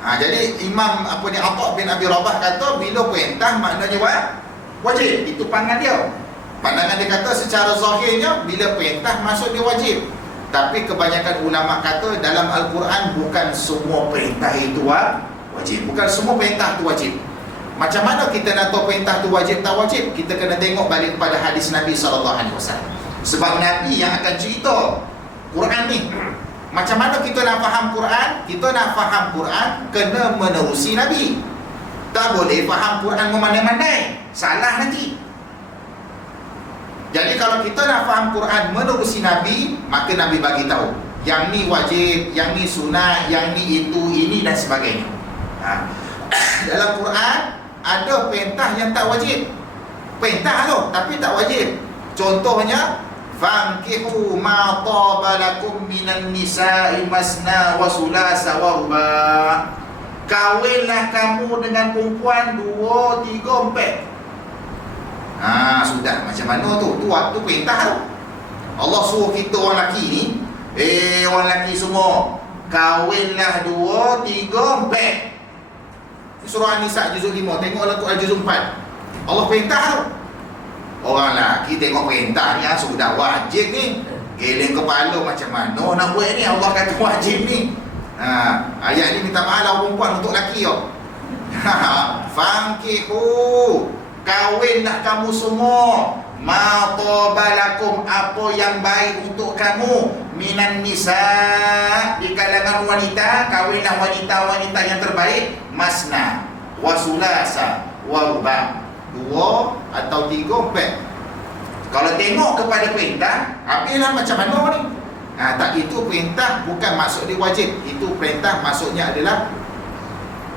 Jadi Imam Atha bin Abi Rabah kata bila perintah maknanya wajib. Itu pandangan dia. Pandangan dia kata secara zahirnya bila perintah masuk dia wajib. Tapi kebanyakan ulama kata dalam Al-Quran bukan semua perintah itu wajib. Bukan semua perintah itu wajib. Macam mana kita nak tahu perintah itu wajib tak wajib? Kita kena tengok balik kepada hadis Nabi SAW. Sebab Nabi yang akan cerita Quran ni. Macam mana kita nak faham Quran? Kita nak faham Quran kena menerusi Nabi. Tak boleh faham Quran memandai-mandai, salah nanti. Jadi kalau kita nak faham Quran menerusi Nabi, maka Nabi bagi tahu yang ni wajib, yang ni sunat, yang ni itu, ini dan sebagainya. Dalam Quran ada perintah yang tak wajib. Perintah tu tapi tak wajib. Contohnya fankihu ma taba lakum minan nisa'i masna wa sulasa wa ruba. Kawinlah kamu dengan perempuan 2, 3, 4. Sudah. Macam mana tu? Tu waktu perintah tu. Allah suruh kita orang lelaki ni, orang lelaki semua, kawinlah 2, 3, 4. Surah An-Nisa juzuk 5. Tengoklah Quran juzuk 4. Allah perintah tu. Orang lelaki tengok perintah ni, sudah wajib ni, geleng kepala macam mana nak buat ni. Allah kata wajib ni. Ayat ni minta maaf lah perempuan untuk lelaki tau. Fankihu, kawinlah kamu semua, ma tabalakum, apa yang baik untuk kamu, minan nisa, di kalangan wanita, kawinlah wanita-wanita yang terbaik, masna wa sulasa wa ruba, 2 atau 3, 4. Kalau tengok kepada perintah, habislah macam mana ni. Tak, itu perintah bukan maksud dia wajib. Itu perintah maksudnya adalah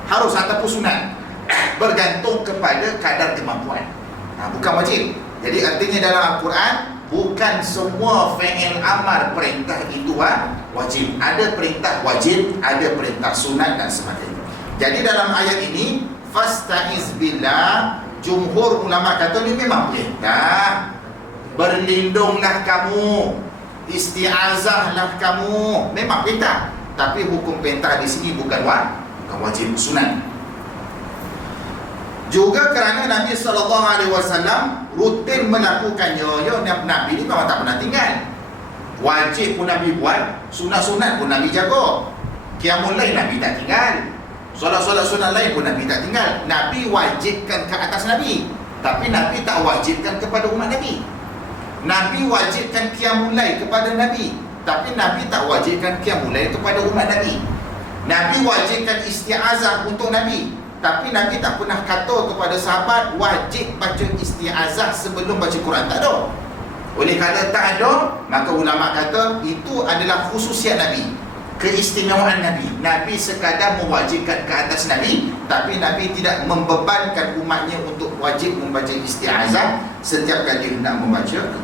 harus ataupun sunat, bergantung kepada kadar kemampuan. Bukan wajib. Jadi artinya dalam Al-Quran bukan semua fi'il amar perintah itu wajib. Ada perintah wajib, ada perintah sunat dan sebagainya. Jadi dalam ayat ini fasta'iz billah, jumhur ulama kata ni memang perintah. Berlindunglah kamu, isti'azahlah kamu, memang perintah. Tapi hukum perintah di sini bukan wajib, sunat. Juga kerana Nabi SAW rutin melakukannya. Nabi ni memang tak pernah tinggal. Wajib pun Nabi buat, sunat-sunat pun Nabi jaga. Qiyamul lail Nabi tak tinggal. Solat-solat sunat lain pun Nabi tak tinggal. Nabi wajibkan ke atas Nabi, tapi Nabi tak wajibkan kepada umat Nabi. Nabi wajibkan qiyamul lail kepada Nabi, tapi Nabi tak wajibkan qiyamul lail kepada umat Nabi. Nabi wajibkan isti'azah untuk Nabi, tapi Nabi tak pernah kata kepada sahabat wajib baca isti'azah sebelum baca Quran. Tak ada. Oleh kerana tak ada, maka ulama kata itu adalah khususiat Nabi, keistimewaan Nabi. Nabi sekadar mewajibkan ke atas Nabi, tapi Nabi tidak membebankan umatnya untuk wajib membaca isti'azah setiap kali hendak membaca Quran.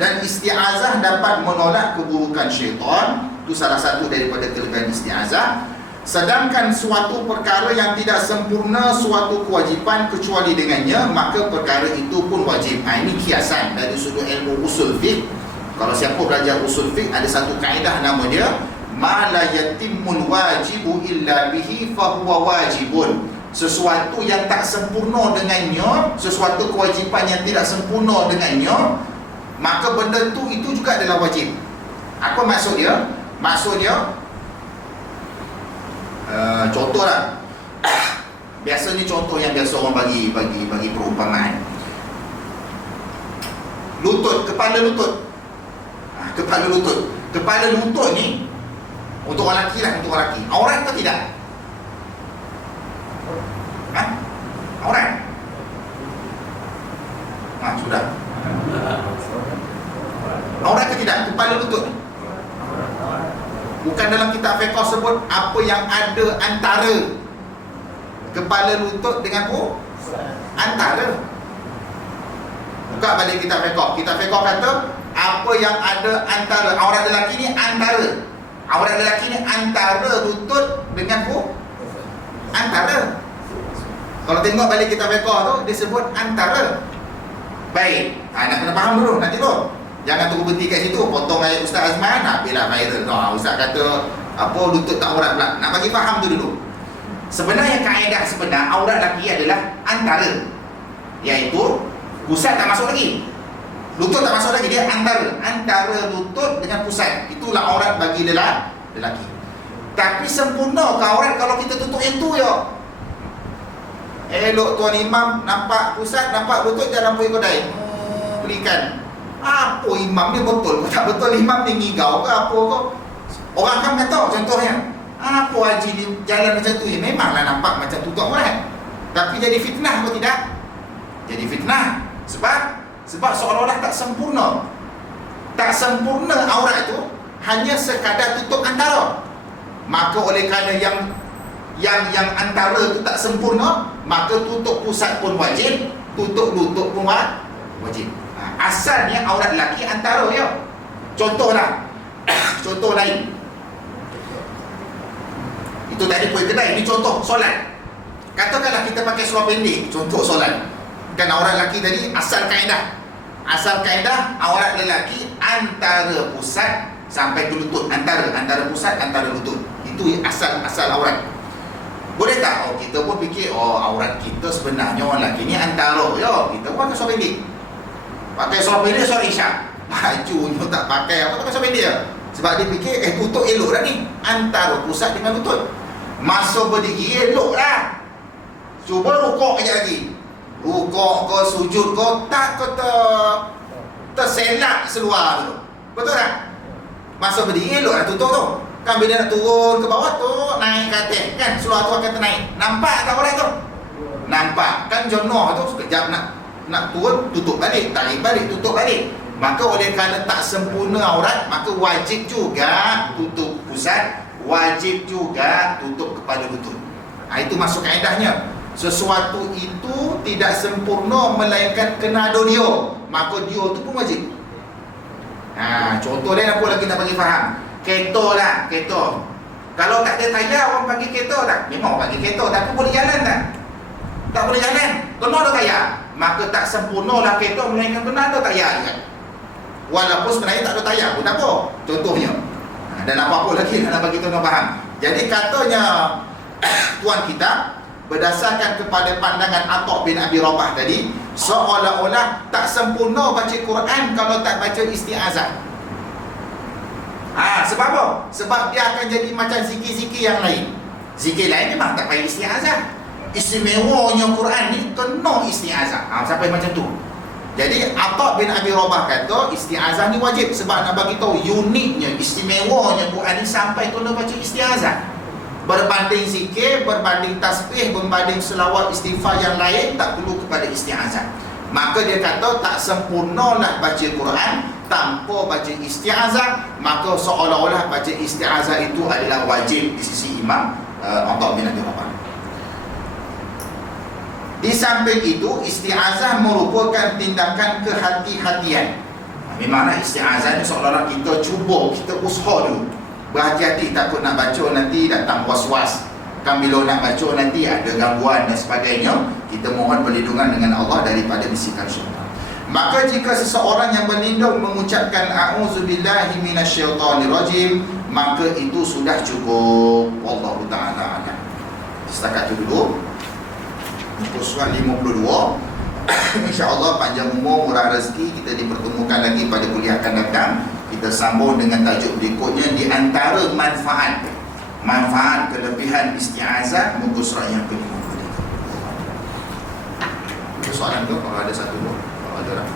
Dan isti'azah dapat menolak keburukan syaitan. Itu salah satu daripada kelebihan isti'azah. Sedangkan suatu perkara yang tidak sempurna suatu kewajipan kecuali dengannya, maka perkara itu pun wajib. Ini kiasan dari sudut ilmu usul fiqh. Kalau siapa belajar usul fiqh, ada satu kaedah nama dia ma la yatimmul wajibu illa bihi fahuwa wajibun. Sesuatu yang tak sempurna dengannya, sesuatu kewajipan yang tidak sempurna dengannya, maka benda itu juga adalah wajib. Apa maksud dia? Maksudnya contohlah. Biasanya contoh yang biasa orang bagi perumpamaan. Lutut, kepala lutut. Kepala lutut. Kepala lutut ni untuk orang lelaki lah, untuk orang lelaki. Aurat ke tidak? Aurat. Sudah. Aurat ke tidak? kepala lutut ni? Bukan dalam kitab fiqh sebut apa yang ada antara kepala lutut dengan antara. Buka balik kitab fiqh. Kitab fiqh kata apa yang ada antara aurat lelaki ni antara. Aurat lelaki ni antara lutut dengan antara. Kalau tengok balik kitab fiqh tu dia sebut antara. Baik. Nak kena faham dulu nanti tu. Jangan tunggu berhenti kat situ potong ayat Ustaz Azman bila viral tu. Ustaz kata apa lutut tak aurat pula. Nak bagi faham tu dulu. Sebenarnya kaedah sebenar aurat lelaki adalah antara, iaitu pusat tak masuk lagi, lutut tak masuk lagi, dia antara lutut dengan pusat. Itulah aurat bagi lelaki. Tapi sempurna ke aurat kalau kita tutup yang tu je? Elok tuan imam nampak pusat, nampak lutut, jangan pergi kedai belikan. Apa imam ni betul ke tak betul? Imam ni ngigau ke apa ke? Orang kan kata contohnya, apa haji ni jalan macam tu? Memanglah nampak macam tutup aurat, tapi jadi fitnah atau tidak? Jadi fitnah. Sebab seolah-olah tak sempurna. Tak sempurna aurat itu hanya sekadar tutup antara. Maka oleh kerana yang antara itu tak sempurna, maka tutup pusat pun wajib, tutup lutut pun wajib. Asalnya aurat lelaki antara ya. Contohlah contoh lain. Itu tadi pergi kedai, ini contoh solat. Katakanlah kita pakai seluar pendek, contoh solat. Kan aurat lelaki tadi asal kaedah aurat lelaki antara pusat sampai ke lutut, antara pusat antara lutut. Itu asal aurat. Boleh tak? Kita pun fikir aurat kita sebenarnya orang lelaki ni antara ya. Kita pun pakai seluar pendek. Pakai seluar pendek solat Isyak. Bajunya tak pakai apa, pakai seluar pendek je. Sebab dia fikir tutup elok dah ni, antara pusat dengan lutut. Masa berdiri elok lah. Cuba rukuk kejap lagi. Rukuk ke sujud ke tak kata terselak seluar tu. Betul tak? Masa berdiri elok lah tutup tu. Kan bila nak turun ke bawah tu naik ke atas kan seluar tu akan ternaik. Nampak tak orang tu? Nampak. Kan jonoh tu sekejap nak turun tutup balik, tarik balik, tutup balik. Maka oleh kerana tak sempurna aurat, maka wajib juga tutup pusat, wajib juga tutup kepala lutut. Itu masuk kaedahnya. Sesuatu itu tidak sempurna melainkan kena ada dia, maka dia tu pun wajib. Contoh lain apa lagi nak bagi faham? Kereta lah, kereta. Kalau tak ada tayar orang panggil kereta tak? Memang orang panggil kereta, tapi boleh jalan tak? Tak boleh jalan, kena ada tayar. Maka tak sempurnalah kereta melainkan kena ada tayar kan? Walaupun sebenarnya tak ada tayar pun tak apa. Contohnya. Dan apa-apa lagi nak bagi tuan faham. Jadi katanya tuan kita berdasarkan kepada pandangan Atha bin Abi Rabah tadi, seolah-olah tak sempurna baca Quran kalau tak baca isti'azah. Sebab apa? Sebab dia akan jadi macam zikir-zikir yang lain. Zikir lain memang tak payah isti'azah. Istimewanya Quran ni kena isti'azah. Sampai macam tu. Jadi Atha bin Abi Rabah kata isti'azah ni wajib. Sebab nak bagi tahu uniknya, istimewanya Quran ni sampai kena baca isti'azah. Berbanding zikir, berbanding tasbih, berbanding selawat istighfar yang lain, tak perlu kepada isti'azah. Maka dia kata tak sempurnalah baca Quran tanpa baca isti'azah. Maka seolah-olah baca isti'azah itu adalah wajib di sisi Imam Atha bin Abi Rabah. Di samping itu, isti'azah merupakan tindakan kehati-hatian. Memanglah isti'azah ni seolah-olah kita cuba, kita usaha dulu, berhati-hati, takut nak baca nanti datang was-was. Kan bila nak baca nanti ada gangguan dan sebagainya. Kita mohon perlindungan dengan Allah daripada bisikan syaitan. Maka jika seseorang yang berlindung mengucapkan a'udzubillahi minasyaitonirrajim, maka itu sudah cukup. Wallahu ta'ala a'lam. Setakat itu dulu untuk surat 52. InsyaAllah panjang umur, murah rezeki. Kita dipertemukan lagi pada kuliah akan datang. Kita sambung dengan tajuk berikutnya, di antara manfaat kelebihan isti'azah, muka surat yang ke-53. Ada soalan tu? Kalau ada satu pun, kalau ada lah.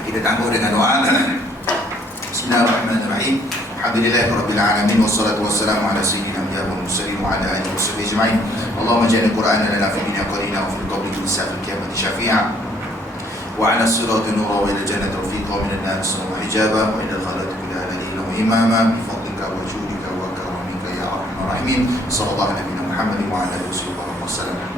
Kita tangguh dengan doa. Bismillahirrahmanirrahim. Alhamdulillahirabbil alamin wassalatu wassalamu ala sayyidina Muhammadin wa sallallahu ala alihi wa sahbihi ajma'in. Allahumma ja'al al-Qur'ana lana fi dunya qarina wa fil qabri hisab al-qiyamati syafi'a وعلى الصراط نورا وإلى الجنة رفيقا ومن النار سرا وحجابا وإلى الغلة بلا دليلا وإماما بفضلك وجودك وكرمك يا أرحم الراحمين. صلى الله على نبينا محمد وعلى آله وصحبه وسلم.